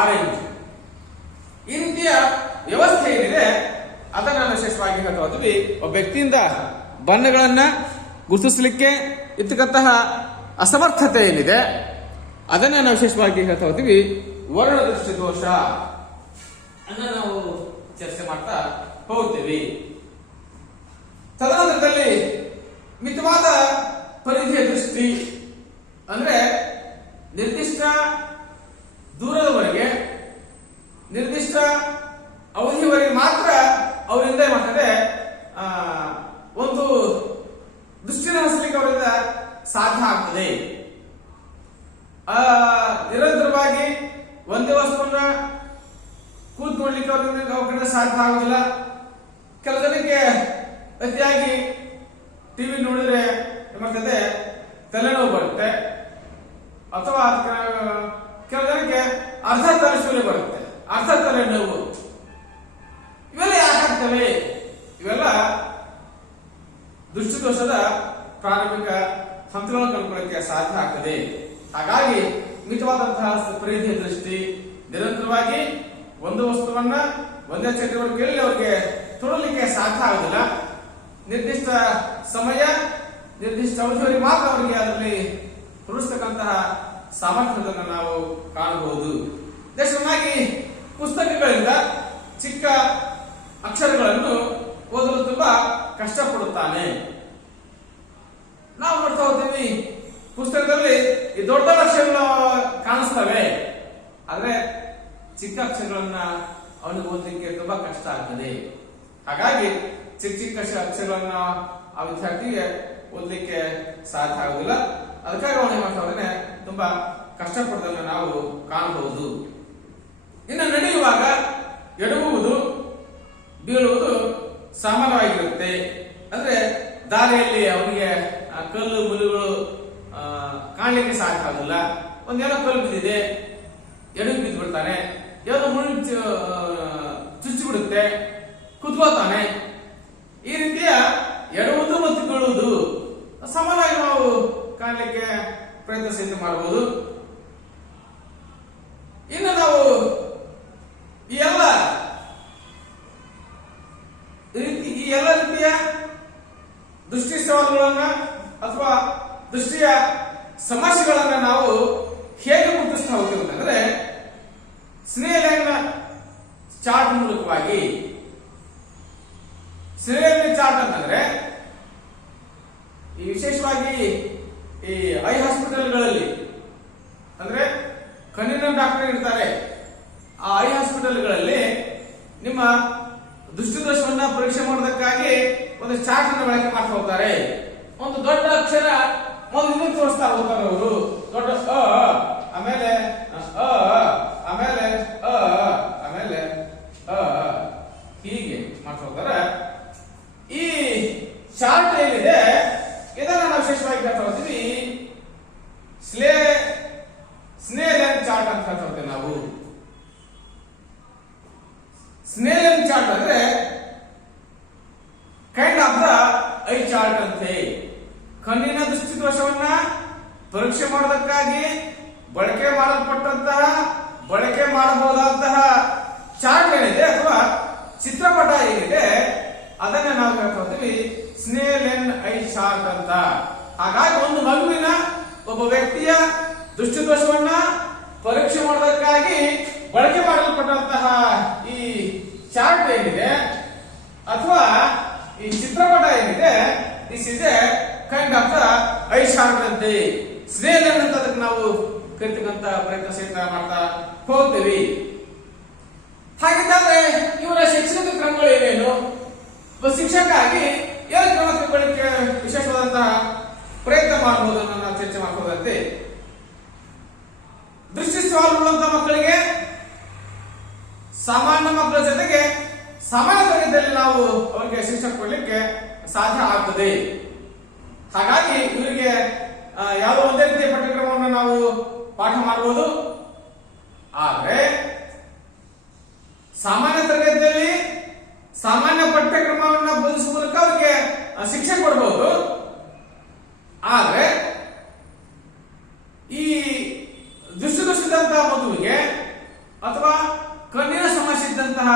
ಆರೆಂಜ್, ಈ ರೀತಿಯ ವ್ಯವಸ್ಥೆ ಏನಿದೆ ಅದನ್ನ ನಾವು ವಿಶೇಷವಾಗಿ ಹೇಳ್ತಾ ಹೋಗ್ತೀವಿ. ಒಬ್ಬ ವ್ಯಕ್ತಿಯಿಂದ ಬಣ್ಣಗಳನ್ನ ಗುರುತಿಸಲಿಕ್ಕೆ ಇರ್ತಕ್ಕಂತಹ ಅಸಮರ್ಥತೆ ಏನಿದೆ ಅದನ್ನ ನಾವು ವಿಶೇಷವಾಗಿ ಹೇಳ್ತಾ ಹೋಗ್ತೀವಿ ವರ್ಣ ದೃಷ್ಟಿ ದೋಷ ಅನ್ನ ನಾವು ಚರ್ಚೆ ಮಾಡ್ತಾ ಹೋಗ್ತೀವಿ. ತದನಂತರದಲ್ಲಿ ಮಿತವಾದ ಪರಿಧಿಯ ದೃಷ್ಟಿ ಅಂದ್ರೆ ನಿರ್ದಿಷ್ಟ ದೂರದವರೆಗೆ ನಿರ್ದಿಷ್ಟ ಅವಧಿಯವರೆಗೆ ಮಾತ್ರ ಅವರಿಂದ ಏನ್ ಮಾಡ್ತಾರೆ ಒಂದು ದೃಷ್ಟಿನ ಹರಿಸಲಿಕ್ಕೆ ಅವರಿಂದ ಸಾಧ್ಯ ಆಗ್ತದೆ. ನಿರಂತರವಾಗಿ ಒಂದೇ ವಸ್ತುವನ್ನ ಕೂತ್ ನೋಡ್ಲಿಕ್ಕೆ ಅವ್ರಿಂದ ಸಾಧ್ಯ ಆಗುದಿಲ್ಲ. ಕೆಲವು ಜನಕ್ಕೆ ಅತಿಯಾಗಿ ಟಿವಿ ನೋಡಿದ್ರೆ ಏನಾಗ್ತದೆ ತಲೆನೋವು ಬರುತ್ತೆ, ಅಥವಾ ಕೆಲವು ಜನಕ್ಕೆ ಅರ್ಧ ತಲೆಶೂಲೆ ಬರುತ್ತೆ, ಅರ್ಧ ತಲೆನೋವು. ಇವೆಲ್ಲ ಯಾಕಾಗ್ತವೆ? ಇವೆಲ್ಲ ದೃಷ್ಟಿದೋಷದ ಪ್ರಾರಂಭಿಕ ಹಂತಗಳನ್ನು ಕಂಡುಕೊಳ್ಳಕ್ಕೆ ಸಾಧ್ಯ ಆಗ್ತದೆ. ಹಾಗಾಗಿ ಮಿತವಾದಂತಹ ಪರಿಧಿಯ ದೃಷ್ಟಿ, ನಿರಂತರವಾಗಿ ಒಂದು ವಸ್ತುವನ್ನ ಒಂದೇ ಚಟುವಟಿಕೆಯಲ್ಲಿ ಅವರಿಗೆ ತೊಡಲಿಕ್ಕೆ ಸಾಧ್ಯ ಆಗುದಿಲ್ಲ. ನಿರ್ದಿಷ್ಟ ಸಮಯ ನಿರ್ದಿಷ್ಟ ಅವಧಿಯವರೆಗೆ ಮಾತ್ರ ಅವರಿಗೆ ಅದರಲ್ಲಿ ತೊಡಸ್ತಕ್ಕಂತಹ ಸಾಮರ್ಥ್ಯವನ್ನು ನಾವು ಕಾಣಬಹುದು. ದೇಶವಾಗಿ ಪುಸ್ತಕಗಳಿಂದ ಚಿಕ್ಕ ಅಕ್ಷರಗಳನ್ನು ಓದಲು ತುಂಬಾ ಕಷ್ಟಪಡುತ್ತಾನೆ. ನಾವು ನೋಡ್ತಾ ಹೋಗ್ತೀವಿ ಪುಸ್ತಕದಲ್ಲಿ ಈ ದೊಡ್ಡ ಅಕ್ಷರಗಳು ಕಾಣಿಸ್ತವೆ, ಆದ್ರೆ ಚಿಕ್ಕ ಅಕ್ಷರಗಳನ್ನ ಅವನಿಗೆ ಓದಲಿಕ್ಕೆ ತುಂಬಾ ಕಷ್ಟ ಆಗ್ತದೆ. ಹಾಗಾಗಿ ಚಿಕ್ಕ ಚಿಕ್ಕ ಅಕ್ಷರಗಳನ್ನ ಆ ವಿದ್ಯಾರ್ಥಿಗೆ ಓದಲಿಕ್ಕೆ ಸಾಧ್ಯ ಆಗುದಿಲ್ಲ. ಅದಕ್ಕಾಗಿ ಅವನು ಏನ್ ಮಾಡ್ತಾ ಇದ್ದಾನೆ, ತುಂಬಾ ಕಷ್ಟಪಡೋದನ್ನ ನಾವು ಕಾಣಬಹುದು. ಇನ್ನು ನಡೆಯುವಾಗ ಎಡವುವುದು ಬೀಳುವುದು ಸಾಮಾನ್ಯವಾಗಿರುತ್ತೆ. ಅಂದ್ರೆ ದಾರಿಯಲ್ಲಿ ಅವನಿಗೆ ಕಲ್ಲು ಮುಳ್ಳುಗಳು ಕಾಣಲಿಕ್ಕೆ ಸಾಧ್ಯ ಆಗುದಿಲ್ಲ. ಒಂದೇನೋ ಕಲ್ಲು ಬಿದ್ದಿದೆ, ಎಡವು ಬಿದ್ದು ಬಿಡ್ತಾನೆ, ಏನೋ ಮುಳ್ಳು ಚುಚ್ಚಿ ಬಿಡುತ್ತೆ, ಕುತ್ಕೋತಾನೆ. ಈ ರೀತಿಯ ಎಡವುದು ಮತ್ತು ಬೀಳುವುದು ಸಮಾನವಾಗಿ ನಾವು ಕಾಣಲಿಕ್ಕೆ ಪ್ರಯತ್ನ ಸಹಿತ ಮಾಡಬಹುದು. ಇನ್ನು ನಾವು ಈ ಎಲ್ಲ ರೀತಿಯ ದೃಷ್ಟಿ ಸವಾಲುಗಳನ್ನ ಅಥವಾ ದೃಷ್ಟಿಯ ಸಮಸ್ಯೆಗಳನ್ನ ನಾವು ಹೇಗೆ ಗುರುತಿಸ್ತಾ ಹೋಗ್ತೀವಿ ಅಂತಂದ್ರೆ ಸ್ನೇಹಲೈನ್ ಚಾರ್ಟ್ ಮೂಲಕವಾಗಿ. ಸ್ನೇಹಲೈನ್ ಚಾರ್ಟ್ ಅಂತಂದ್ರೆ ಈ ವಿಶೇಷವಾಗಿ ಈ ಐ ಹಾಸ್ಪಿಟಲ್ಗಳಲ್ಲಿ ಅಂದ್ರೆ ಕಣ್ಣಿನ ಡಾಕ್ಟರ್ ಇರ್ತಾರೆ. ಆ ಐ ಹಾಸ್ಪಿಟಲ್ಗಳಲ್ಲಿ ನಿಮ್ಮ ದೃಷ್ಟಿದೋಷವನ್ನ ಪರೀಕ್ಷೆ ಮಾಡೋದಕ್ಕಾಗಿ ಒಂದು ಚಾರ್ಟ್ ಅನ್ನು ಬಳಕೆ ಮಾಡ್ತಾ ಹೋಗ್ತಾರೆ. ಒಂದು ದೊಡ್ಡ ಅಕ್ಷರ ಮೊದಲು ತೋರಿಸ್ತಾ ಹೋಗ್ತಾರೆ ಅವರು. ದೊಡ್ಡ ಆಮೇಲೆ ಆಮೇಲೆ ಆಮೇಲೆ ಹೀಗೆ ಮಾಡ್ತಾ ಹೋಗ್ತಾರೆ. ಈ ಚಾರ್ಟ್ ಏನಿದೆ ಇದನ್ನ ನಾವು ವಿಶೇಷವಾಗಿ ಹೇಳ್ತಾ ಹೋಗ್ತೀವಿ ಸ್ನೇಹಲೈನ್ ಚಾರ್ಟ್ ಅಂತ ಹೇಳ್ತಾ ಹೋಗ್ತೇವೆ ನಾವು. ಸ್ನೇಹಲೈನ್ ಚಾರ್ಟ್ ಅಂದ್ರೆ kind of the I chart ಅಂತೆ. ಕಣ್ಣಿನ ದೃಷ್ಟಿದೋಷವನ್ನ ಪರೀಕ್ಷೆ ಮಾಡೋದಕ್ಕಾಗಿ ಬಳಕೆ ಮಾಡಬಹುದಾದಂತಹ ಚಾರ್ಟ್ ಏನಿದೆ ಅಥವಾ ಚಿತ್ರಪಟ ಏನಿದೆ ಅದನ್ನ ನಾವು ಹೇಳ್ತಾ ಹೋಗ್ತೀವಿ ಸ್ನೇಹಲೈನ್ ಐ ಚಾರ್ಟ್ ಅಂತ. ಹಾಗಾಗಿ ಒಂದು ಮಗುವಿನ ಒಬ್ಬ ವ್ಯಕ್ತಿಯ ದೃಷ್ಟಿದೋಷವನ್ನ ಪರೀಕ್ಷೆ ಮಾಡೋದಕ್ಕಾಗಿ ಬಳಕೆ ಮಾಡಲ್ಪಟ್ಟಂತಹ ಈ ಚಾರ್ಟ್ ಏನಿದೆ ಅಥವಾ ಈ ಚಿತ್ರಪಟ ಏನಿದೆ, this is A kind of the I chart ಅಂತೆ. ಸ್ನೇಹಲೈನ್ ಅಂತ ಅದಕ್ಕೆ ನಾವು ಕರಿತಕ್ಕಂತ ಪ್ರಯತ್ನ ಸಹಿತ ಮಾಡ್ತಾ ಹೋಗ್ತೀವಿ. ಹಾಗಿದ್ದರೆ ಇವರ ಶೈಕ್ಷಣಿಕ ಕ್ರಮಗಳು ಏನೇನು, ಶಿಕ್ಷಕ ಆಗಿ ಏನು ಕ್ರಮ ಕೈಗೊಳ್ಳಲಿಕ್ಕೆ ವಿಶೇಷವಾದಂತಹ ಪ್ರಯತ್ನ ಮಾಡಬಹುದು ಅನ್ನೋದನ್ನ ಚರ್ಚೆ ಮಾಡಬಹುದಂತೆ. ದೃಷ್ಟಿ ಸವಾಲುಗಳಂತ ಮಕ್ಕಳಿಗೆ ಸಾಮಾನ್ಯ ಮಕ್ಕಳ ಜೊತೆಗೆ ಸಾಮಾನ್ಯ ತರಗತಿಯಲ್ಲಿ ನಾವು ಅವರಿಗೆ ಶಿಕ್ಷಣ ಕೊಡಲಿಕ್ಕೆ ಸಾಧ್ಯ ಆಗ್ತದೆ. ಹಾಗಾಗಿ ಇವರಿಗೆ ಯಾವುದೋ ಒಂದೇ ರೀತಿಯ ಪಠ್ಯಕ್ರಮವನ್ನು ನಾವು ಪಾಠ ಮಾಡಬಹುದು. ಆದರೆ ಸಾಮಾನ್ಯ ತರಗತಿಯಲ್ಲಿ ಸಾಮಾನ್ಯ ಪಠ್ಯಕ್ರಮವನ್ನು ಬೋಧಿಸುವ ಮೂಲಕ ಅವರಿಗೆ ಶಿಕ್ಷೆ ಕೊಡಬಹುದು. ಆದ್ರೆ ಈ ದೃಷ್ಟಿದೋಷಿದ್ದಂತಹ ಮಗುವಿಗೆ ಅಥವಾ ಕಣ್ಣಿನ ಸಮಸ್ಯೆ ಇದ್ದಂತಹ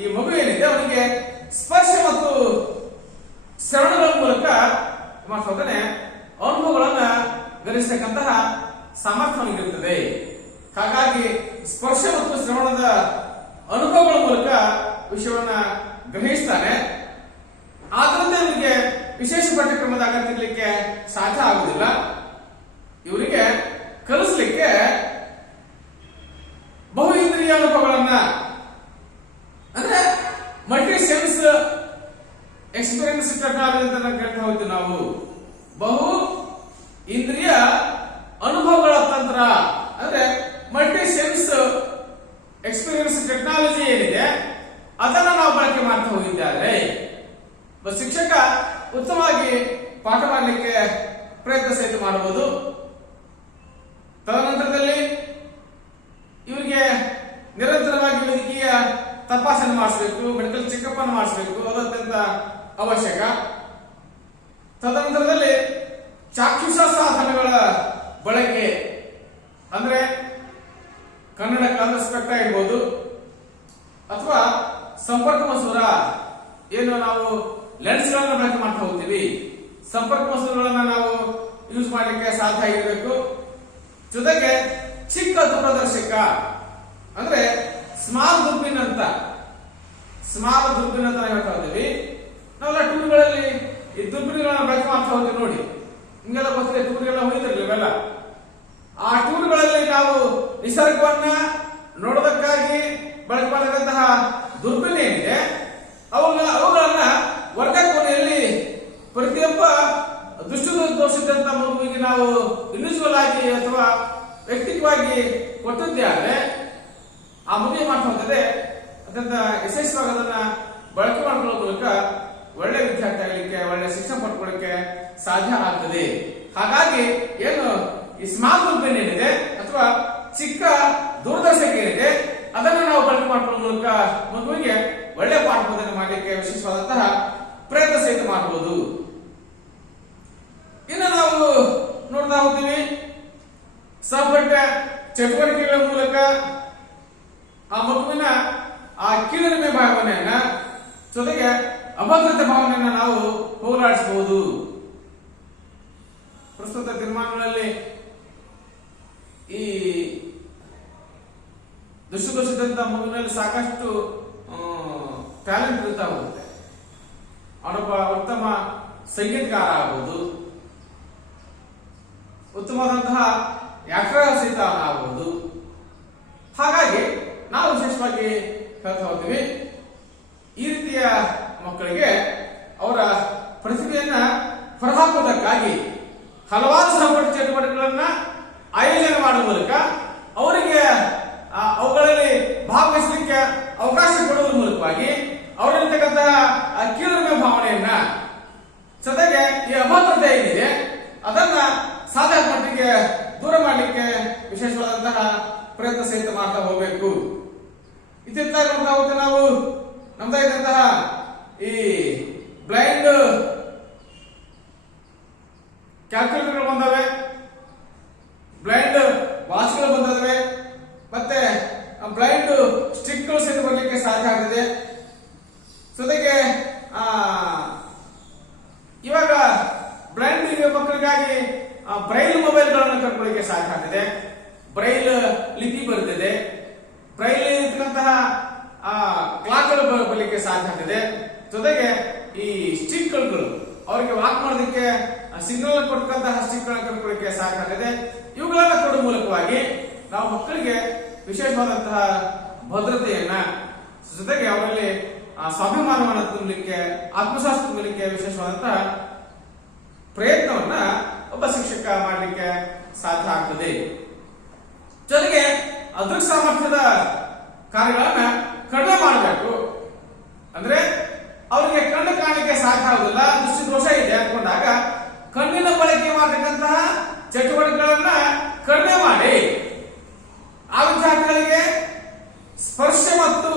ಈ ಮಗು ಏನಿದೆ ಅವನಿಗೆ ಸ್ಪರ್ಶ ಮತ್ತು ಶ್ರವಣಗಳ ಮೂಲಕ ಮಾಡ್ತಾನೆ ಅನುಭವಗಳನ್ನ ಗಳಿಸತಕ್ಕಂತಹ ಸಾಮರ್ಥ್ಯವಾಗಿರುತ್ತದೆ. ಹಾಗಾಗಿ ಸ್ಪರ್ಶ ಮತ್ತು ಶ್ರವಣದ ಅನುಭವಗಳ ಮೂಲಕ ವಿಷಯವನ್ನ ಗ್ರಹಿಸ್ತಾನೆ. ಆದ್ರಿಂದ ಇವರಿಗೆ ವಿಶೇಷ ಪಠ್ಯಕ್ರಮದ ಅಗತ್ಯ ಇರಲಿಕ್ಕೆ ಸಾಧ್ಯ ಆಗುವುದಿಲ್ಲ. ಇವರಿಗೆ ಕಲಿಸಲಿಕ್ಕೆ ಬಹು ಇಂದ್ರಿಯ ಅನುಭವಗಳನ್ನ ಅಂದ್ರೆ ಮಲ್ಟಿ ಸೆನ್ಸ್ ಎಕ್ಸ್ಪೀರಿಯನ್ಸ್ ಟೆಕ್ನಾಲಜಿ ಅಂತ ಕೇಳ್ತಾ ಹೋಗ್ತೀವಿ ನಾವು. ಬಹು ಇಂದ್ರಿಯ ಅನುಭವಗಳ ತಂತ್ರ ಅಂದ್ರೆ ಮಲ್ಟಿ ಸೆನ್ಸ್ ಎಕ್ಸ್ಪೀರಿಯನ್ಸ್ ಟೆಕ್ನಾಲಜಿ ಏನಿದೆ ಅದನ್ನ ನಾವು ಬಳಕೆ ಮಾಡ್ತಾ ಹೋಗಿದ್ದಾರೆ. ಶಿಕ್ಷಕ ಉತ್ತಮವಾಗಿ ಪಾಠ ಮಾಡಲಿಕ್ಕೆ ಪ್ರಯತ್ನ ಸಹಿತ ಮಾಡಬಹುದು. ತದನಂತರದಲ್ಲಿ ಇವರಿಗೆ ನಿರಂತರವಾಗಿ ವೈದ್ಯಕೀಯ ತಪಾಸಣೆ ಮಾಡಿಸಬೇಕು, ಮೆಡಿಕಲ್ ಚೆಕಪ್ ಅನ್ನು ಮಾಡಿಸಬೇಕು, ಅದು ಅತ್ಯಂತ ಅವಶ್ಯಕ. ತದನಂತರದಲ್ಲಿ ಚಾಕ್ಷುಷ ಸಾಧನಗಳ ಬಳಕೆ ಅಂದ್ರೆ ಕನ್ನಡ ಸ್ಪೆಕ್ಟ ಇರ್ಬೋದು ಅಥವಾ ಸಂಪರ್ಕ ಮಸೂರ ಏನು ನಾವು ಲೆನ್ಸ್ ಗಳನ್ನ ಬಳಕೆ ಮಾಡ್ತಾ ಹೋಗ್ತೀವಿ. ಸಂಪರ್ಕ ಮಸೂರಗಳನ್ನ ನಾವು ಯೂಸ್ ಮಾಡಲಿಕ್ಕೆ ಸಾಧ್ಯ ಆಗಿರಬೇಕು. ಜೊತೆಗೆ ಚಿಕ್ಕ ದೂರದರ್ಶಕ ಅಂದ್ರೆ ಸ್ಮಾಲ್ ದುರ್ಬಿನ್ ಅಂತ ಹೇಳ್ತಾ ಹೋಗ್ತೀವಿ. ನಾವೆಲ್ಲ ಟೂರ್ಗಳಲ್ಲಿ ಈ ದುರ್ಬಿನ್ಗಳನ್ನ ಬಳಕೆ ಮಾಡ್ತಾ ಹೋಗ್ತೀವಿ ನೋಡಿ. ನಿಮ್ಗೆಲ್ಲ ಗೊತ್ತಿದೆ, ಟೂರ್ಗೆಲ್ಲ ಹೋಗಿದ್ರಲ್ಲ ಇವೆಲ್ಲ. ಆ ಟೂರ್ಗಳಲ್ಲಿ ನಾವು ನಿಸರ್ಗವನ್ನ ನೋಡೋದಕ್ಕಾಗಿ ಬಳಕೆ ಮಾಡತಕ್ಕಂತಹ ದುರ್ಬಿನ್ ಏನಿದೆ ಅವುಗಳನ್ನ ವರ್ಗ ಕೋಣೆಯಲ್ಲಿ ಪ್ರತಿಯೊಬ್ಬ ದೃಷ್ಟಿದೋಷಿದ್ದಂತ ಮಗುವಿಗೆ ನಾವು ಇಂಡಿವಿಜುವಲ್ ಆಗಿ ಅಥವಾ ವ್ಯಕ್ತಿಗತವಾಗಿ ಕೊಟ್ಟದ್ದೇ ಆದ್ರೆ ಆ ಮಗುವಿಗೆ ಮಾಡ್ತಾ ಹೋಗ್ತದೆ ಅತ್ಯಂತ ಯಶಸ್ವಿಯಾಗಿ ಅದನ್ನ ಬಳಕೆ ಮಾಡ್ಕೊಳ್ಳೋ ಮೂಲಕ ಒಳ್ಳೆ ವಿದ್ಯಾರ್ಥಿ ಆಗಲಿಕ್ಕೆ, ಒಳ್ಳೆ ಶಿಕ್ಷಣ ಪಡ್ಕೊಳ್ಳಿಕ್ಕೆ ಸಾಧ್ಯ ಆಗ್ತದೆ. ಹಾಗಾಗಿ ಏನು ಈ ಸ್ಮಾಲ್ ದುರ್ಬಿನ್ ಏನಿದೆ ಅಥವಾ ಚಿಕ್ಕ ದೂರದರ್ಶಕ ಏನಿದೆ ಅದನ್ನು ನಾವು ಬಳಕೆ ಮಾಡ್ಕೊಳ್ಳೋ ಮೂಲಕ ಮಗುವಿಗೆ ಒಳ್ಳೆ ಪಾಠ ಬೋಧನೆ ಮಾಡಲಿಕ್ಕೆ ವಿಶೇಷವಾದಂತಹ ಪ್ರಯತ್ನ ಸಹಿತ ಮಾಡಬಹುದು. ಇನ್ನು ನಾವು ನೋಡ್ತಾ ಹೋಗ್ತೀವಿ ಸಹಪಠ್ಯ ಚಟುವಟಿಕೆಗಳ ಮೂಲಕ ಆ ಮಗುವಿನ ಆ ಕೀಳರಿಮೆ ಭಾವನೆಯನ್ನ ಜೊತೆಗೆ ಅಭದ್ರತೆ ಭಾವನೆಯನ್ನ ನಾವು ಹೋಗಲಾಡಿಸಬಹುದು. ಪ್ರಸ್ತುತ ತೀರ್ಮಾನಗಳಲ್ಲಿ ಈ ದೃಷ್ಟಿದೋಷಿದ್ದಂತ ಮಗುವಿನಲ್ಲಿ ಸಾಕಷ್ಟು ಟ್ಯಾಲೆಂಟ್ ಇರ್ತಾ ಹೋಗುತ್ತೆ. ಅವನೊಬ್ಬ ಉತ್ತಮ ಸಂಗೀತಗಾರ ಆಗಬಹುದು, ಉತ್ತಮವಾದಂತಹ ಆಕ್ಟರ್ ಸಹಿತ ಆಗಬಹುದು. ಹಾಗಾಗಿ ನಾವು ವಿಶೇಷವಾಗಿ ಹೇಳ್ತಾ ಹೋಗ್ತೀವಿ ಈ ರೀತಿಯ ಮಕ್ಕಳಿಗೆ ಅವರ ಪ್ರತಿಭೆಯನ್ನ ಹೊರಹಾಕುವುದಕ್ಕಾಗಿ ಹಲವಾರು ಸಹಪಾಠಿ ಚಟುವಟಿಕೆಗಳನ್ನ ಆಯೋಜನೆ ಮಾಡುವ ಮೂಲಕ ಅವರಿಗೆ ಅವುಗಳಲ್ಲಿ ಭಾಗವಹಿಸಲಿಕ್ಕೆ ಅವಕಾಶ ಕೊಡುವುದರ ಮೂಲಕವಾಗಿ ಅವರಲ್ಲಿರ್ತಕ್ಕಂತಹ ಕೀಳರಿಮೆ ಭಾವನೆಯನ್ನ ಜೊತೆಗೆ ಈ ಅಭದ್ರತೆ ಏನಿದೆ ಅದನ್ನ ಸಾಧಾರಣ ಮಟ್ಟಿಗೆ ದೂರ ಮಾಡಲಿಕ್ಕೆ ವಿಶೇಷವಾದಂತಹ ಪ್ರಯತ್ನ ಸಹಿತ ಮಾಡ್ತಾ ಹೋಗಬೇಕು. ಇತ್ತೀಚೆಗೆ ನೋಡ್ತಾ ಹೋಗ್ತೇವೆ ನಾವು ನಮ್ದಾಗಿದ್ದಂತಹ ಈ ಬ್ಲೈಂಡ್ ಕ್ಯಾಲ್ಕುಲೇಟರ್ಗಳು ಬಂದವೆ, ಬ್ಲೈಂಡ್ ವಾಚ್ಗಳು ಬಂದವೆ, ಮತ್ತೆ ಬ್ಲೈಂಡ್ ಸ್ಟಿಕ್ಗಳು ಸಹಿತ ಬರಲಿಕ್ಕೆ ಸಾಧ್ಯ ಆಗಿದೆ. ಜೊತೆಗೆ ಇವಾಗ ಬ್ಲೈಂಡ್ ಮಕ್ಕಳಿಗಾಗಿ ಬ್ರೈಲ್ ಮೊಬೈಲ್ಗಳನ್ನು ಕರ್ಕೊಳ್ಳಿಕ್ಕೆ ಸಾಧ್ಯ ಆಗಿದೆ. ಬ್ರೈಲ್ ಲಿಪಿ ಬರುತ್ತದೆ, ಬ್ರೈಲ್ ಇರ್ತಕ್ಕಂತಹ ಕ್ಲಾಕ್ಗಳು ಬರಲಿಕ್ಕೆ ಸಾಧ್ಯ ಆಗಿದೆ. ಜೊತೆಗೆ ಈ ಸ್ಟಿಕ್ಗಳು ಅವರಿಗೆ ವಾಕ್ ಮಾಡೋದಕ್ಕೆ ಸಿಗ್ನಲ್ ಕೊಟ್ಟಂತಹ ಸ್ಟಿಕ್ಗಳನ್ನ ಕರ್ಕೊಳ್ಳಿಕ್ಕೆ ಸಾಧ್ಯ ಆಗಿದೆ. ಇವುಗಳನ್ನ ಕೊಡುವ ಮೂಲಕವಾಗಿ ನಾವು ಮಕ್ಕಳಿಗೆ ವಿಶೇಷವಾದಂತಹ ಭದ್ರತೆಯನ್ನ ಜೊತೆಗೆ ಅವರಲ್ಲಿ ಸ್ವಾಭಿಮಾನವನ್ನು ತುಂಬಲಿಕ್ಕೆ, ಆತ್ಮಸಾಕ್ಷಿ ತುಂಬಲಿಕ್ಕೆ ವಿಶೇಷವಾದಂತಹ ಪ್ರಯತ್ನವನ್ನ ಒಬ್ಬ ಶಿಕ್ಷಕ ಮಾಡಲಿಕ್ಕೆ ಸಾಧ್ಯ ಆಗ್ತದೆ. ಜೊತೆಗೆ ಅದೃಷ್ಟ ಸಾಮರ್ಥ್ಯದ ಕಾರ್ಯಗಳನ್ನ ಕಡಿಮೆ ಮಾಡಬೇಕು. ಅಂದ್ರೆ ಅವರಿಗೆ ಕಣ್ಣು ಕಾಣಲಿಕ್ಕೆ ಸಾಧ್ಯ ಆಗುದಿಲ್ಲ, ದೃಷ್ಟಿ ದೋಷ ಇದೆ ಅನ್ಕೊಂಡಾಗ ಕಣ್ಣಿನ ಬಳಕೆ ಮಾಡತಕ್ಕಂತಹ ಚಟುವಟಿಕೆಗಳನ್ನ ಕಡಿಮೆ ಮಾಡಿ ಆ ವಿದ್ಯಾರ್ಥಿಗಳಿಗೆ ಸ್ಪರ್ಶ ಮತ್ತು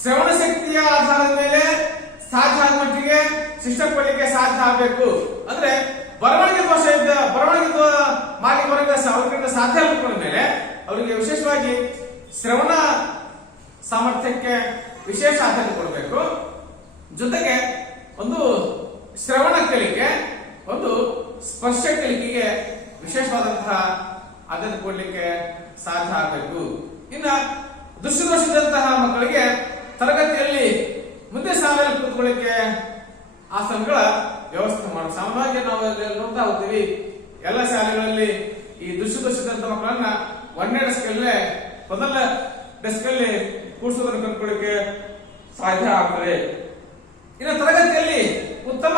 ಶ್ರವಣ ಶಕ್ತಿಯ ಆಧಾರದ ಮೇಲೆ ಸಾಧ್ಯ ಆದ ಮಟ್ಟಿಗೆ ಶಿಕ್ಷಣ ಕೊಡಲಿಕ್ಕೆ ಸಾಧ್ಯ ಆಗಬೇಕು. ಅಂದ್ರೆ ಬರವಣಿಗೆ ದೋಷ ಇದ್ದ ಬರವಣಿಗೆ ಮಾಡಿ ಬರೋದ ಅವರಿಂದ ಸಾಧ್ಯ ಆಗಕೊಂಡ ಮೇಲೆ ಅವರಿಗೆ ವಿಶೇಷವಾಗಿ ಶ್ರವಣ ಸಾಮರ್ಥ್ಯಕ್ಕೆ ವಿಶೇಷ ಆದ್ಯತೆ ಕೊಡಬೇಕು. ಜೊತೆಗೆ ಒಂದು ಶ್ರವಣ ಕಲಿಕೆ, ಒಂದು ಸ್ಪರ್ಶ ಕಲಿಕೆಗೆ ವಿಶೇಷವಾದಂತಹ ಆದ್ಯತೆ ಕೊಡಲಿಕ್ಕೆ ಸಾಧ್ಯ ಆಗಬೇಕು. ಇನ್ನ ದೃಷ್ಟಿದೋಷದಂತಹ ಮಕ್ಕಳಿಗೆ ತರಗತಿಯಲ್ಲಿ ಮುಂದೆ ಸಾಲಿನಲ್ಲಿ ಕೂತ್ಕೊಳ್ಳಿಕ್ಕೆ ಆಸನಗಳ ವ್ಯವಸ್ಥೆ ಮಾಡೋದು. ಸಾಮಾನ್ಯವಾಗಿ ನಾವು ನೋಡ್ತಾ ಹೋಗ್ತೀವಿ ಎಲ್ಲ ಶಾಲೆಗಳಲ್ಲಿ ಈ ದೃಷ್ಟಿದೋಷದಂತ ಮಕ್ಕಳನ್ನ ಒಂದನೇ ಡೆಸ್ಕ್ ಅಲ್ಲೇ ಮೊದಲ ಡೆಸ್ಕ್ ಅಲ್ಲಿ ಕೂರಿಸೋದನ್ನು ಕಂಡುಕೊಳ್ಳಿಕ್ಕೆ ಸಾಧ್ಯ ಆಗ್ತದೆ. ಇನ್ನು ತರಗತಿಯಲ್ಲಿ ಉತ್ತಮ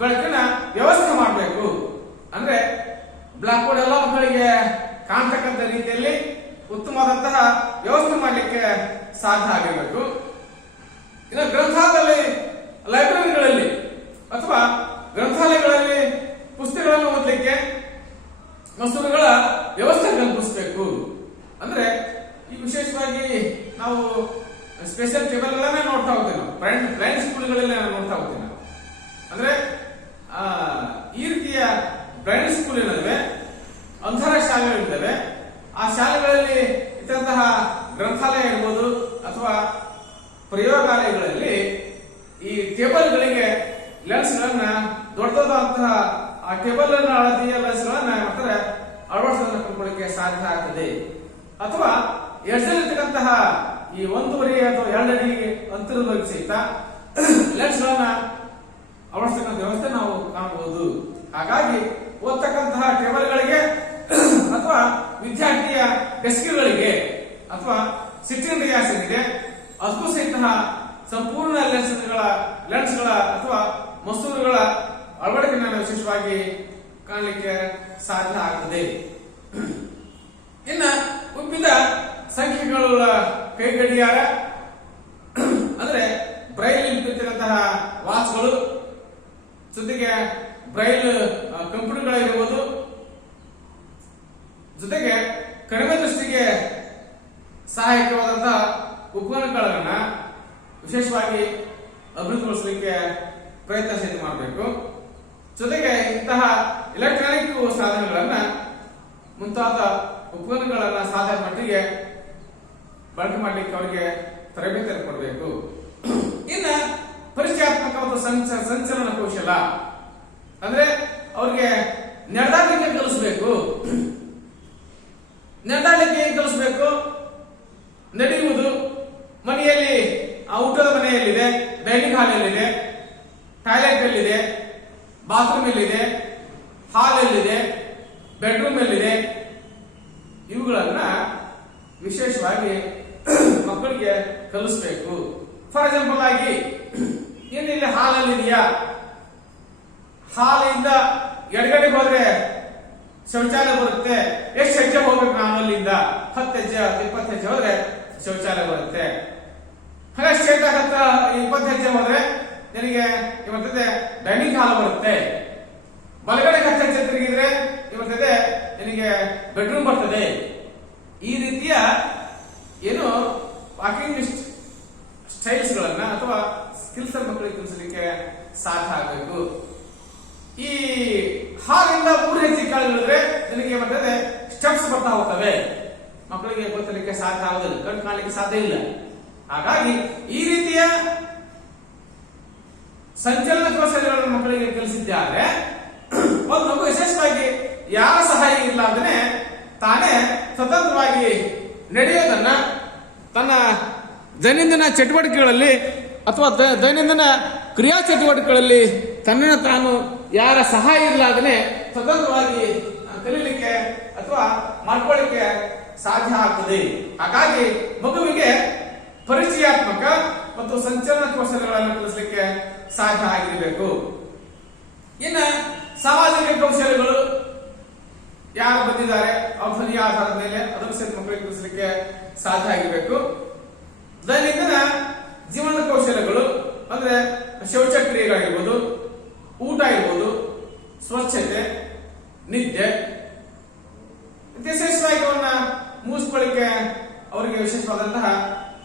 ಬೆಳಕಿನ ವ್ಯವಸ್ಥೆ ಮಾಡಬೇಕು. ಅಂದ್ರೆ ಬ್ಲಾಕ್ ಬೋರ್ಡ್ ಎಲ್ಲ ಮಕ್ಕಳಿಗೆ ಕಾಣ್ತಕ್ಕಂಥ ರೀತಿಯಲ್ಲಿ ಉತ್ತಮವಾದಂತಹ ವ್ಯವಸ್ಥೆ ಮಾಡಲಿಕ್ಕೆ ಸಾಧ್ಯ ಆಗಿರಬೇಕು. ಇನ್ನು ಗ್ರಂಥಾಲಯದಲ್ಲಿ, ಲೈಬ್ರರಿಗಳಲ್ಲಿ ಅಥವಾ ಗ್ರಂಥಾಲಯಗಳಲ್ಲಿ ಪುಸ್ತಕಗಳನ್ನು ಓದಲಿಕ್ಕೆ ಮಸೂರಗಳ ವ್ಯವಸ್ಥೆ ಕಲ್ಪಿಸಬೇಕು. ಅಂದ್ರೆ ಈ ವಿಶೇಷವಾಗಿ ನಾವು ಸ್ಪೆಷಲ್ ಟೇಬಲ್ ಗಳನ್ನೇ ನೋಡ್ತಾ ಹೋಗ್ತೀವಿ. ನಾವು ಪ್ರೈವೇಟ್ ಸ್ಕೂಲ್ಗಳಲ್ಲಿ ನೋಡ್ತಾ ಹೋಗ್ತೀವಿ ನಾವು. ಅಂದ್ರೆ ಈ ರೀತಿಯ ಪ್ರೈವೇಟ್ ಸ್ಕೂಲ್ ಏನಿದೆ, ಅಂತರ ಶಾಲೆಗಳಿದ್ದಾವೆ. ಆ ಶಾಲೆಗಳಲ್ಲಿ ಇದ್ದಂತಹ ಗ್ರಂಥಾಲಯ ಇರ್ಬೋದು ಅಥವಾ ಪ್ರಯೋಗಾಲಯಗಳಲ್ಲಿ ಈ ಟೇಬಲ್ಗಳಿಗೆ ಲೆನ್ಸ್ ಗಳನ್ನ ದೊಡ್ಡದಾದಂತಹ ಆ ಟೇಬಲ್ ಅಳತೆಯ ಲೆನ್ಸ್ ಗಳನ್ನ ಮಾಡ್ತಾರೆ ಅಳವಡಿಸೋದನ್ನು ಕಂಡುಕೊಳ್ಳಿಕ್ಕೆ ಸಾಧ್ಯ ಆಗ್ತದೆ. ಅಥವಾ ಎಡ್ಜಲ್ಲಿರ್ತಕ್ಕಂತಹ ಈ 1.5 ಅಥವಾ 2 ಅಡಿ ಅಂತರದಲ್ಲಿ ಸಹಿತ ಲೆನ್ಸ್ ಗಳನ್ನ ಅಳವಡಿಸ್ತಕ್ಕಂಥ ವ್ಯವಸ್ಥೆ ನಾವು ಕಾಣಬಹುದು. ಹಾಗಾಗಿ ಓದ್ತಕ್ಕಂತಹ ಟೇಬಲ್ಗಳಿಗೆ ಅಥವಾ ವಿದ್ಯಾರ್ಥಿಯ ಡೆಸ್ಕ್ಗಳಿಗೆ ಅಥವಾ ಸಿಟ್ಟಿಂಗ್ ಗ್ಯಾಸ್ ಏನಿದೆ ಅದಕ್ಕೂ ಸಹಿತ ಸಂಪೂರ್ಣ ಲೆನ್ಸ್ಗಳ ಅಥವಾ ಮಸೂರಗಳ ಅಳವಡಿಕೆಯನ್ನು ವಿಶೇಷವಾಗಿ ಕಾಣಲಿಕ್ಕೆ ಸಾಧ್ಯ ಆಗ್ತದೆ. ಇನ್ನ ಉಬ್ಬಿದ ಸಂಖ್ಯೆಗಳ ಕೈ ಗಡಿಯಾರ ಅಂದ್ರೆ ಬ್ರೈಲ್ ಇರ್ತಕ್ಕಂತಹ ವಾಚ್ಗಳು, ಜೊತೆಗೆ ಬ್ರೈಲ್ ಕಂಪ್ಯೂಟರ್ಗಳಿರ್ಬೋದು, ಜೊತೆಗೆ ಕಡಿಮೆ ದೃಷ್ಟಿಗೆ ಸಹಾಯಕವಾದಂತಹ ಉಪಕರಣಗಳನ್ನ ವಿಶೇಷವಾಗಿ ಅಭಿವೃದ್ಧಿಗೊಳಿಸಲಿಕ್ಕೆ ಪ್ರಯತ್ನ ಮಾಡಬೇಕು. ಜೊತೆಗೆ ಇಂತಹ ಎಲೆಕ್ಟ್ರಾನಿಕ್ ಸಾಧನಗಳನ್ನ ಮುಂತಾದ ಉಪಕರಣಗಳನ್ನ ಸಾಧ್ಯ ಮಟ್ಟಿಗೆ ಬಳಕೆ ಮಾಡಲಿಕ್ಕೆ ಅವರಿಗೆ ತರಬೇತಿಯನ್ನು ಕೊಡಬೇಕು. ಇನ್ನ ಪರಿಚಯಾತ್ಮಕ ಮತ್ತು ಸಂಚಲನ ಕೌಶಲ ಅಂದ್ರೆ ಅವ್ರಿಗೆ ನಡೆದಾಟಕ್ಕೆ ಕಲಿಸಬೇಕು. ನಡೆದಾಟಕ್ಕೆ ಕಲಿಸಬೇಕು. ನಡೆಯುವುದು ಮನೆಯಲ್ಲಿ, ಊಟದ ಮನೆಯಲ್ಲಿದೆ, ಡೈನಿಂಗ್ ಹಾಲ್ ಎಲ್ಲಿದೆ, ಟಾಯ್ಲೆಟ್ ಎಲ್ಲಿದೆ, ಬಾತ್ರೂಮ್ ಎಲ್ಲಿದೆ, ಹಾಲ್ ಎಲ್ಲಿದೆ, ಬೆಡ್ರೂಮ್ ಎಲ್ಲಿದೆ, ಇವುಗಳನ್ನ ವಿಶೇಷವಾಗಿ ಮಕ್ಕಳಿಗೆ ಕಲಿಸಬೇಕು. ಫಾರ್ ಎಕ್ಸಾಂಪಲ್ ಆಗಿ ಏನಿಲ್ಲ ಹಾಲಲ್ಲಿ ಇದೆಯಾ, ಹಾಲಿಂದ ಎಡಗಡೆಗೆ ಹೋದ್ರೆ ಶೌಚಾಲಯ ಬರುತ್ತೆ, ಎಷ್ಟು ಹೆಜ್ಜೆ ಹೋಗ್ಬೇಕು ನಾನು ಅಲ್ಲಿಂದ, 10 ಹೆಜ್ಜೆ 20 ಹೆಜ್ಜೆ ಹೋದ್ರೆ ಶೌಚಾಲಯ ಬರುತ್ತೆ. ಹಾಗೆ ಸ್ಟ್ರೇಟ್ ಆಗ 20 ಹೆಜ್ಜೆ ಹೋದ್ರೆ ನಿನಗೆ ಇವತ್ತದೆ ಡೈನಿಂಗ್ ಹಾಲ್ ಬರುತ್ತೆ. ಬಲಗಡೆ 10 ಹೆಜ್ಜೆ ತಿರುಗಿದ್ರೆ ಇವತ್ತದೆ ನಿನಗೆ ಬೆಡ್ರೂಮ್ ಬರ್ತದೆ. ಈ ರೀತಿಯ ಏನು ವಾಕಿಂಗ್ ಸ್ಟೈಲ್ಸ್ ಗಳನ್ನ ಅಥವಾ ಸ್ಕಿಲ್ಸ್ ಮಕ್ಕಳಿಗೆ ಕಲಿಸಲಿಕ್ಕೆ ಸಾಧ್ಯ ಆಗಬೇಕು. ಈ ಹಾಲಿಂದ 3 ಹೆಜ್ಜೆ ಕೆಳಗಿಳಿದ್ರೆ ನಿನಗೆ ಬರ್ತದೆ ಸ್ಟೆಪ್ಸ್ ಬರ್ತಾ ಹೋಗ್ತವೆ. ಮಕ್ಕಳಿಗೆ ಗೊತ್ತಲಿಕ್ಕೆ ಸಾಧ್ಯ ಆಗುದಿಲ್ಲ, ಕಣ್ಣು ಕಾಣಲಿಕ್ಕೆ ಸಾಧ್ಯ ಇಲ್ಲ. ಹಾಗಾಗಿ ಈ ರೀತಿಯ ಸಂಚಲನ ಕೌಶಲ್ಯಗಳನ್ನು ಮಕ್ಕಳಿಗೆ ಕಲಿಸಿದ್ದಾರೆ. ಒಂದು ಮಗು ವಿಶೇಷವಾಗಿ ಯಾರ ಸಹಾಯ ಇಲ್ಲಾಂದ್ರೆ ತಾನೇ ಸ್ವತಂತ್ರವಾಗಿ ನಡೆಯೋದನ್ನ ತನ್ನ ದೈನಂದಿನ ಚಟುವಟಿಕೆಗಳಲ್ಲಿ ಅಥವಾ ದೈನಂದಿನ ಕ್ರಿಯಾ ಚಟುವಟಿಕೆಗಳಲ್ಲಿ ತನ್ನನ್ನು ತಾನು ಯಾರ ಸಹಾಯ ಇರಲಾಗನೆ ಸ್ವತಂತ್ರವಾಗಿ ಕಲೀಲಿಕ್ಕೆ ಅಥವಾ ಮಾಡ್ಕೊಳ್ಳಿಕ್ಕೆ ಸಾಧ್ಯ ಆಗ್ತದೆ. ಹಾಗಾಗಿ ಮಗುವಿಗೆ ಪರಿಚಯಾತ್ಮಕ ಮತ್ತು ಸಂಚಲನ ಕೌಶಲ್ಯಗಳನ್ನು ಕಲಿಸಲಿಕ್ಕೆ ಸಾಧ್ಯ ಆಗಿರಬೇಕು. ಇನ್ನ ಸಾಮಾಜಿಕ ಕೌಶಲ್ಯಗಳು ಯಾರು ಬಂದಿದ್ದಾರೆ ಅವ್ರ ಧ್ವನಿಯ ಆಧಾರದ ಮೇಲೆ ಅದನ್ನು ಸಹಿತ ಮಕ್ಕಳಿಗೆ ಕಲಿಸಲಿಕ್ಕೆ ಸಾಧ್ಯ ಆಗಿರಬೇಕು. ದೈನಂದಿನ ಜೀವನ ಕೌಶಲ್ಯಗಳು ಅಂದ್ರೆ ಶೌಚಕ್ರಿಯೆಗಳಾಗಿರ್ಬೋದು, ಊಟ ಇರ್ಬೋದು, ಸ್ವಚ್ಛತೆ, ನಿದ್ದೆ, ವಿಶೇಷವಾಗಿ ಅವನ್ನ ಮುಗಿಸ್ಕೊಳ್ಳಿಕ್ಕೆ ಅವರಿಗೆ ವಿಶೇಷವಾದಂತಹ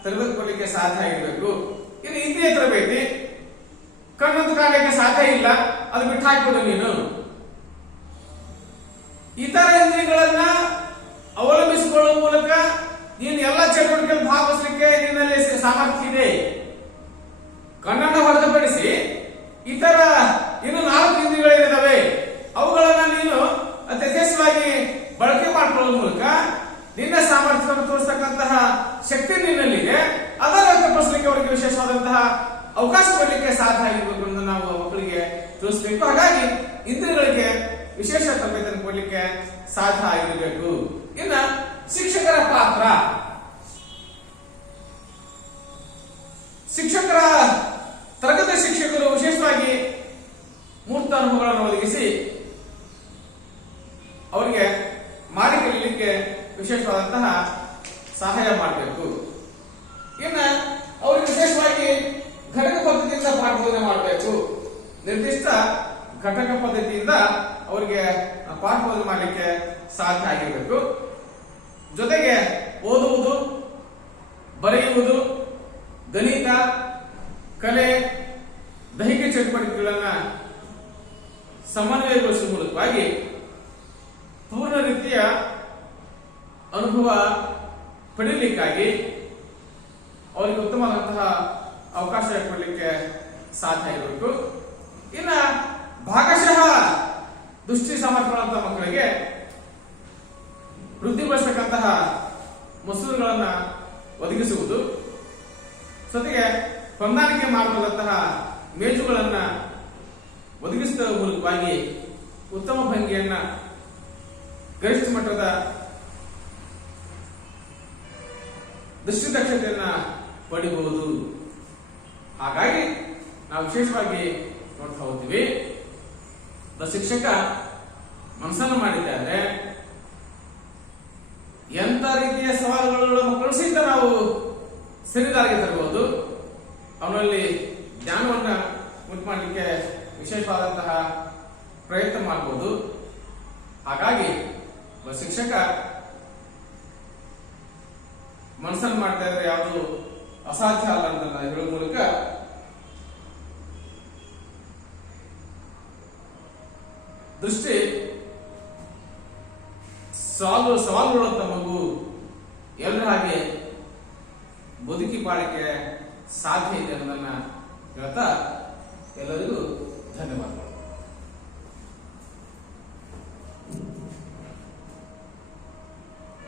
ತರಬೇತಿ ಕೊಡಲಿಕ್ಕೆ ಸಾಧ್ಯ ಆಗಿರಬೇಕು. ಇನ್ನು ಇಂದ್ರಿಯ ತರಬೇತಿ, ಕಣ್ಣಂತೂ ಕಾಣಲಿಕ್ಕೆ ಸಾಧ್ಯ ಇಲ್ಲ, ಅದು ಬಿಟ್ಟು ಹಾಕಿಬಿಡು ನೀನು. ಇತರ ಇಂದ್ರಿಯಗಳನ್ನ ಅವಲಂಬಿಸಿಕೊಳ್ಳುವ ಮೂಲಕ ನೀನು ಎಲ್ಲ ಚಟುವಟಿಕೆಯಲ್ಲಿ ಭಾಗವಹಿಸಲಿಕ್ಕೆ ನಿನ್ನಲ್ಲಿ ಸಾಮರ್ಥ್ಯ ಇದೆ. ಕಣ್ಣನ್ನು ಹೊರತುಪಡಿಸಿ ಇತರ ಇನ್ನು 4 ಇಂದ್ರಿಯಗಳಿದ್ದಾವೆ, ಅವುಗಳನ್ನ ನೀನು ಅತಿ ಯಶಸ್ವಿಯಾಗಿ ಬಳಕೆ ಮಾಡಿಕೊಳ್ಳುವ ಮೂಲಕ ನಿನ್ನ ಸಾಮರ್ಥ್ಯವನ್ನು ತೋರಿಸತಕ್ಕಂತಹ ಶಕ್ತಿ ನಿನ್ನಲ್ಲಿದೆ. ಅದನ್ನು ವ್ಯಕ್ತಪಡಿಸಲಿಕ್ಕೆ ಅವರಿಗೆ ವಿಶೇಷವಾದಂತಹ ಅವಕಾಶ ಕೊಡಲಿಕ್ಕೆ ಸಾಧ್ಯ ಆಗಿರ್ಬೇಕು ಎಂದು ನಾವು ಮಕ್ಕಳಿಗೆ ತಿಳಿಸಬೇಕು. ಹಾಗಾಗಿ ಇಂದ್ರಿಯಗಳಿಗೆ ವಿಶೇಷ ತರಬೇತಿಯನ್ನು ಕೊಡಲಿಕ್ಕೆ ಸಾಧ್ಯ ಆಗಿರಬೇಕು. ಇನ್ನ ಶಿಕ್ಷಕರ ಪಾತ್ರ, ಶಿಕ್ಷಕರ ತರಗತಿ ಶಿಕ್ಷಕರು ವಿಶೇಷವಾಗಿ ಮೂರ್ತ ಅನುಭವಗಳನ್ನು ಒದಗಿಸಿ ಅವರಿಗೆ ಮಾಡಿ ಕಲಿಯಲಿಕ್ಕೆ ವಿಶೇಷವಾದಂತಹ ಸಹಾಯ ಮಾಡಬೇಕು. ಇನ್ನು ಅವರಿಗೆ ವಿಶೇಷವಾಗಿ ಘಟಕ ಪದ್ಧತಿಯಿಂದ ಪಾಠ ಬೋಧನೆ ಮಾಡಬೇಕು. ನಿರ್ದಿಷ್ಟ ಘಟಕ ಪದ್ಧತಿಯಿಂದ ಅವರಿಗೆ ಪಾಠ ಬೋಧನೆ ಮಾಡಲಿಕ್ಕೆ ಸಾಧ್ಯ ಆಗಿರಬೇಕು. ಜೊತೆಗೆ ಓದುವುದು, ಬರೆಯುವುದು, ಗಣಿತ, ಕಲೆ, ದೈಹಿಕ ಚಟುವಟಿಕೆಗಳನ್ನ ಸಮನ್ವಯಗೊಳಿಸುವ ಮೂಲಕವಾಗಿ ಪೂರ್ಣ ರೀತಿಯ ಅನುಭವ ಪಡೆಯಲಿಕ್ಕಾಗಿ ಅವರಿಗೆ ಉತ್ತಮವಾದಂತಹ ಅವಕಾಶ ಕೊಡಲಿಕ್ಕೆ ಸಾಧ್ಯ ಇರಬೇಕು. ಇನ್ನು ಭಾಗಶಃ ದೃಷ್ಟಿ ಸಾಮರ್ಥ್ಯಗಳಂತಹ ಮಕ್ಕಳಿಗೆ ವೃದ್ಧಿಪಡಿಸತಕ್ಕಂತಹ ಮಸೂರುಗಳನ್ನ ಒದಗಿಸುವುದು, ಜೊತೆಗೆ ಹೊಂದಾಣಿಕೆ ಮಾಡಬಹುದಂತಹ ಮೇಜುಗಳನ್ನ ಒದಗಿಸುವ ಮೂಲಕವಾಗಿ ಉತ್ತಮ ಭಂಗಿಯನ್ನ, ಗರಿಷ್ಠ ಮಟ್ಟದ ದೃಷ್ಟಿ ದಕ್ಷತೆಯನ್ನ ಪಡಿಬಹುದು. ಹಾಗಾಗಿ ನಾವು ವಿಶೇಷವಾಗಿ ನೋಡ್ತಾ ಹೋಗ್ತೀವಿ, ಶಿಕ್ಷಕ ಮನಸ್ಸನ್ನು ಮಾಡಿದ್ದಾರೆ, ಎಂತ ರೀತಿಯ ಸವಾಲುಗಳು ಮಕ್ಕಳು ಸಹಿತ ನಾವು ಸರಿದಾರಿಗೆ ತರಬಹುದು. ಅವನಲ್ಲಿ ಜ್ಞಾನವನ್ನ ಉಂಟು ಮಾಡಲಿಕ್ಕೆ ವಿಶೇಷವಾದಂತಹ ಪ್ರಯತ್ನ ಮಾಡಬಹುದು. ಹಾಗಾಗಿ ಶಿಕ್ಷಕ ಮನಸ್ಸನ್ನು ಮಾಡ್ತಾ ಇದ್ರೆ ಯಾವುದು ಅಸಾಧ್ಯ ಅಲ್ಲ ಅಂತ ಹೇಳುವ ಮೂಲಕ ದೃಷ್ಟಿ ಸವಾಲುಗಳಂತ ಮಗು ಎಲ್ಲರ ಹಾಗೆ ಬದುಕಿ ಬಾಳಿಕೆ ಸಾಧ್ಯ ಇದೆ ಅನ್ನೋದನ್ನ ಹೇಳ್ತಾ ಎಲ್ಲರಿಗೂ ಧನ್ಯವಾದಗಳು.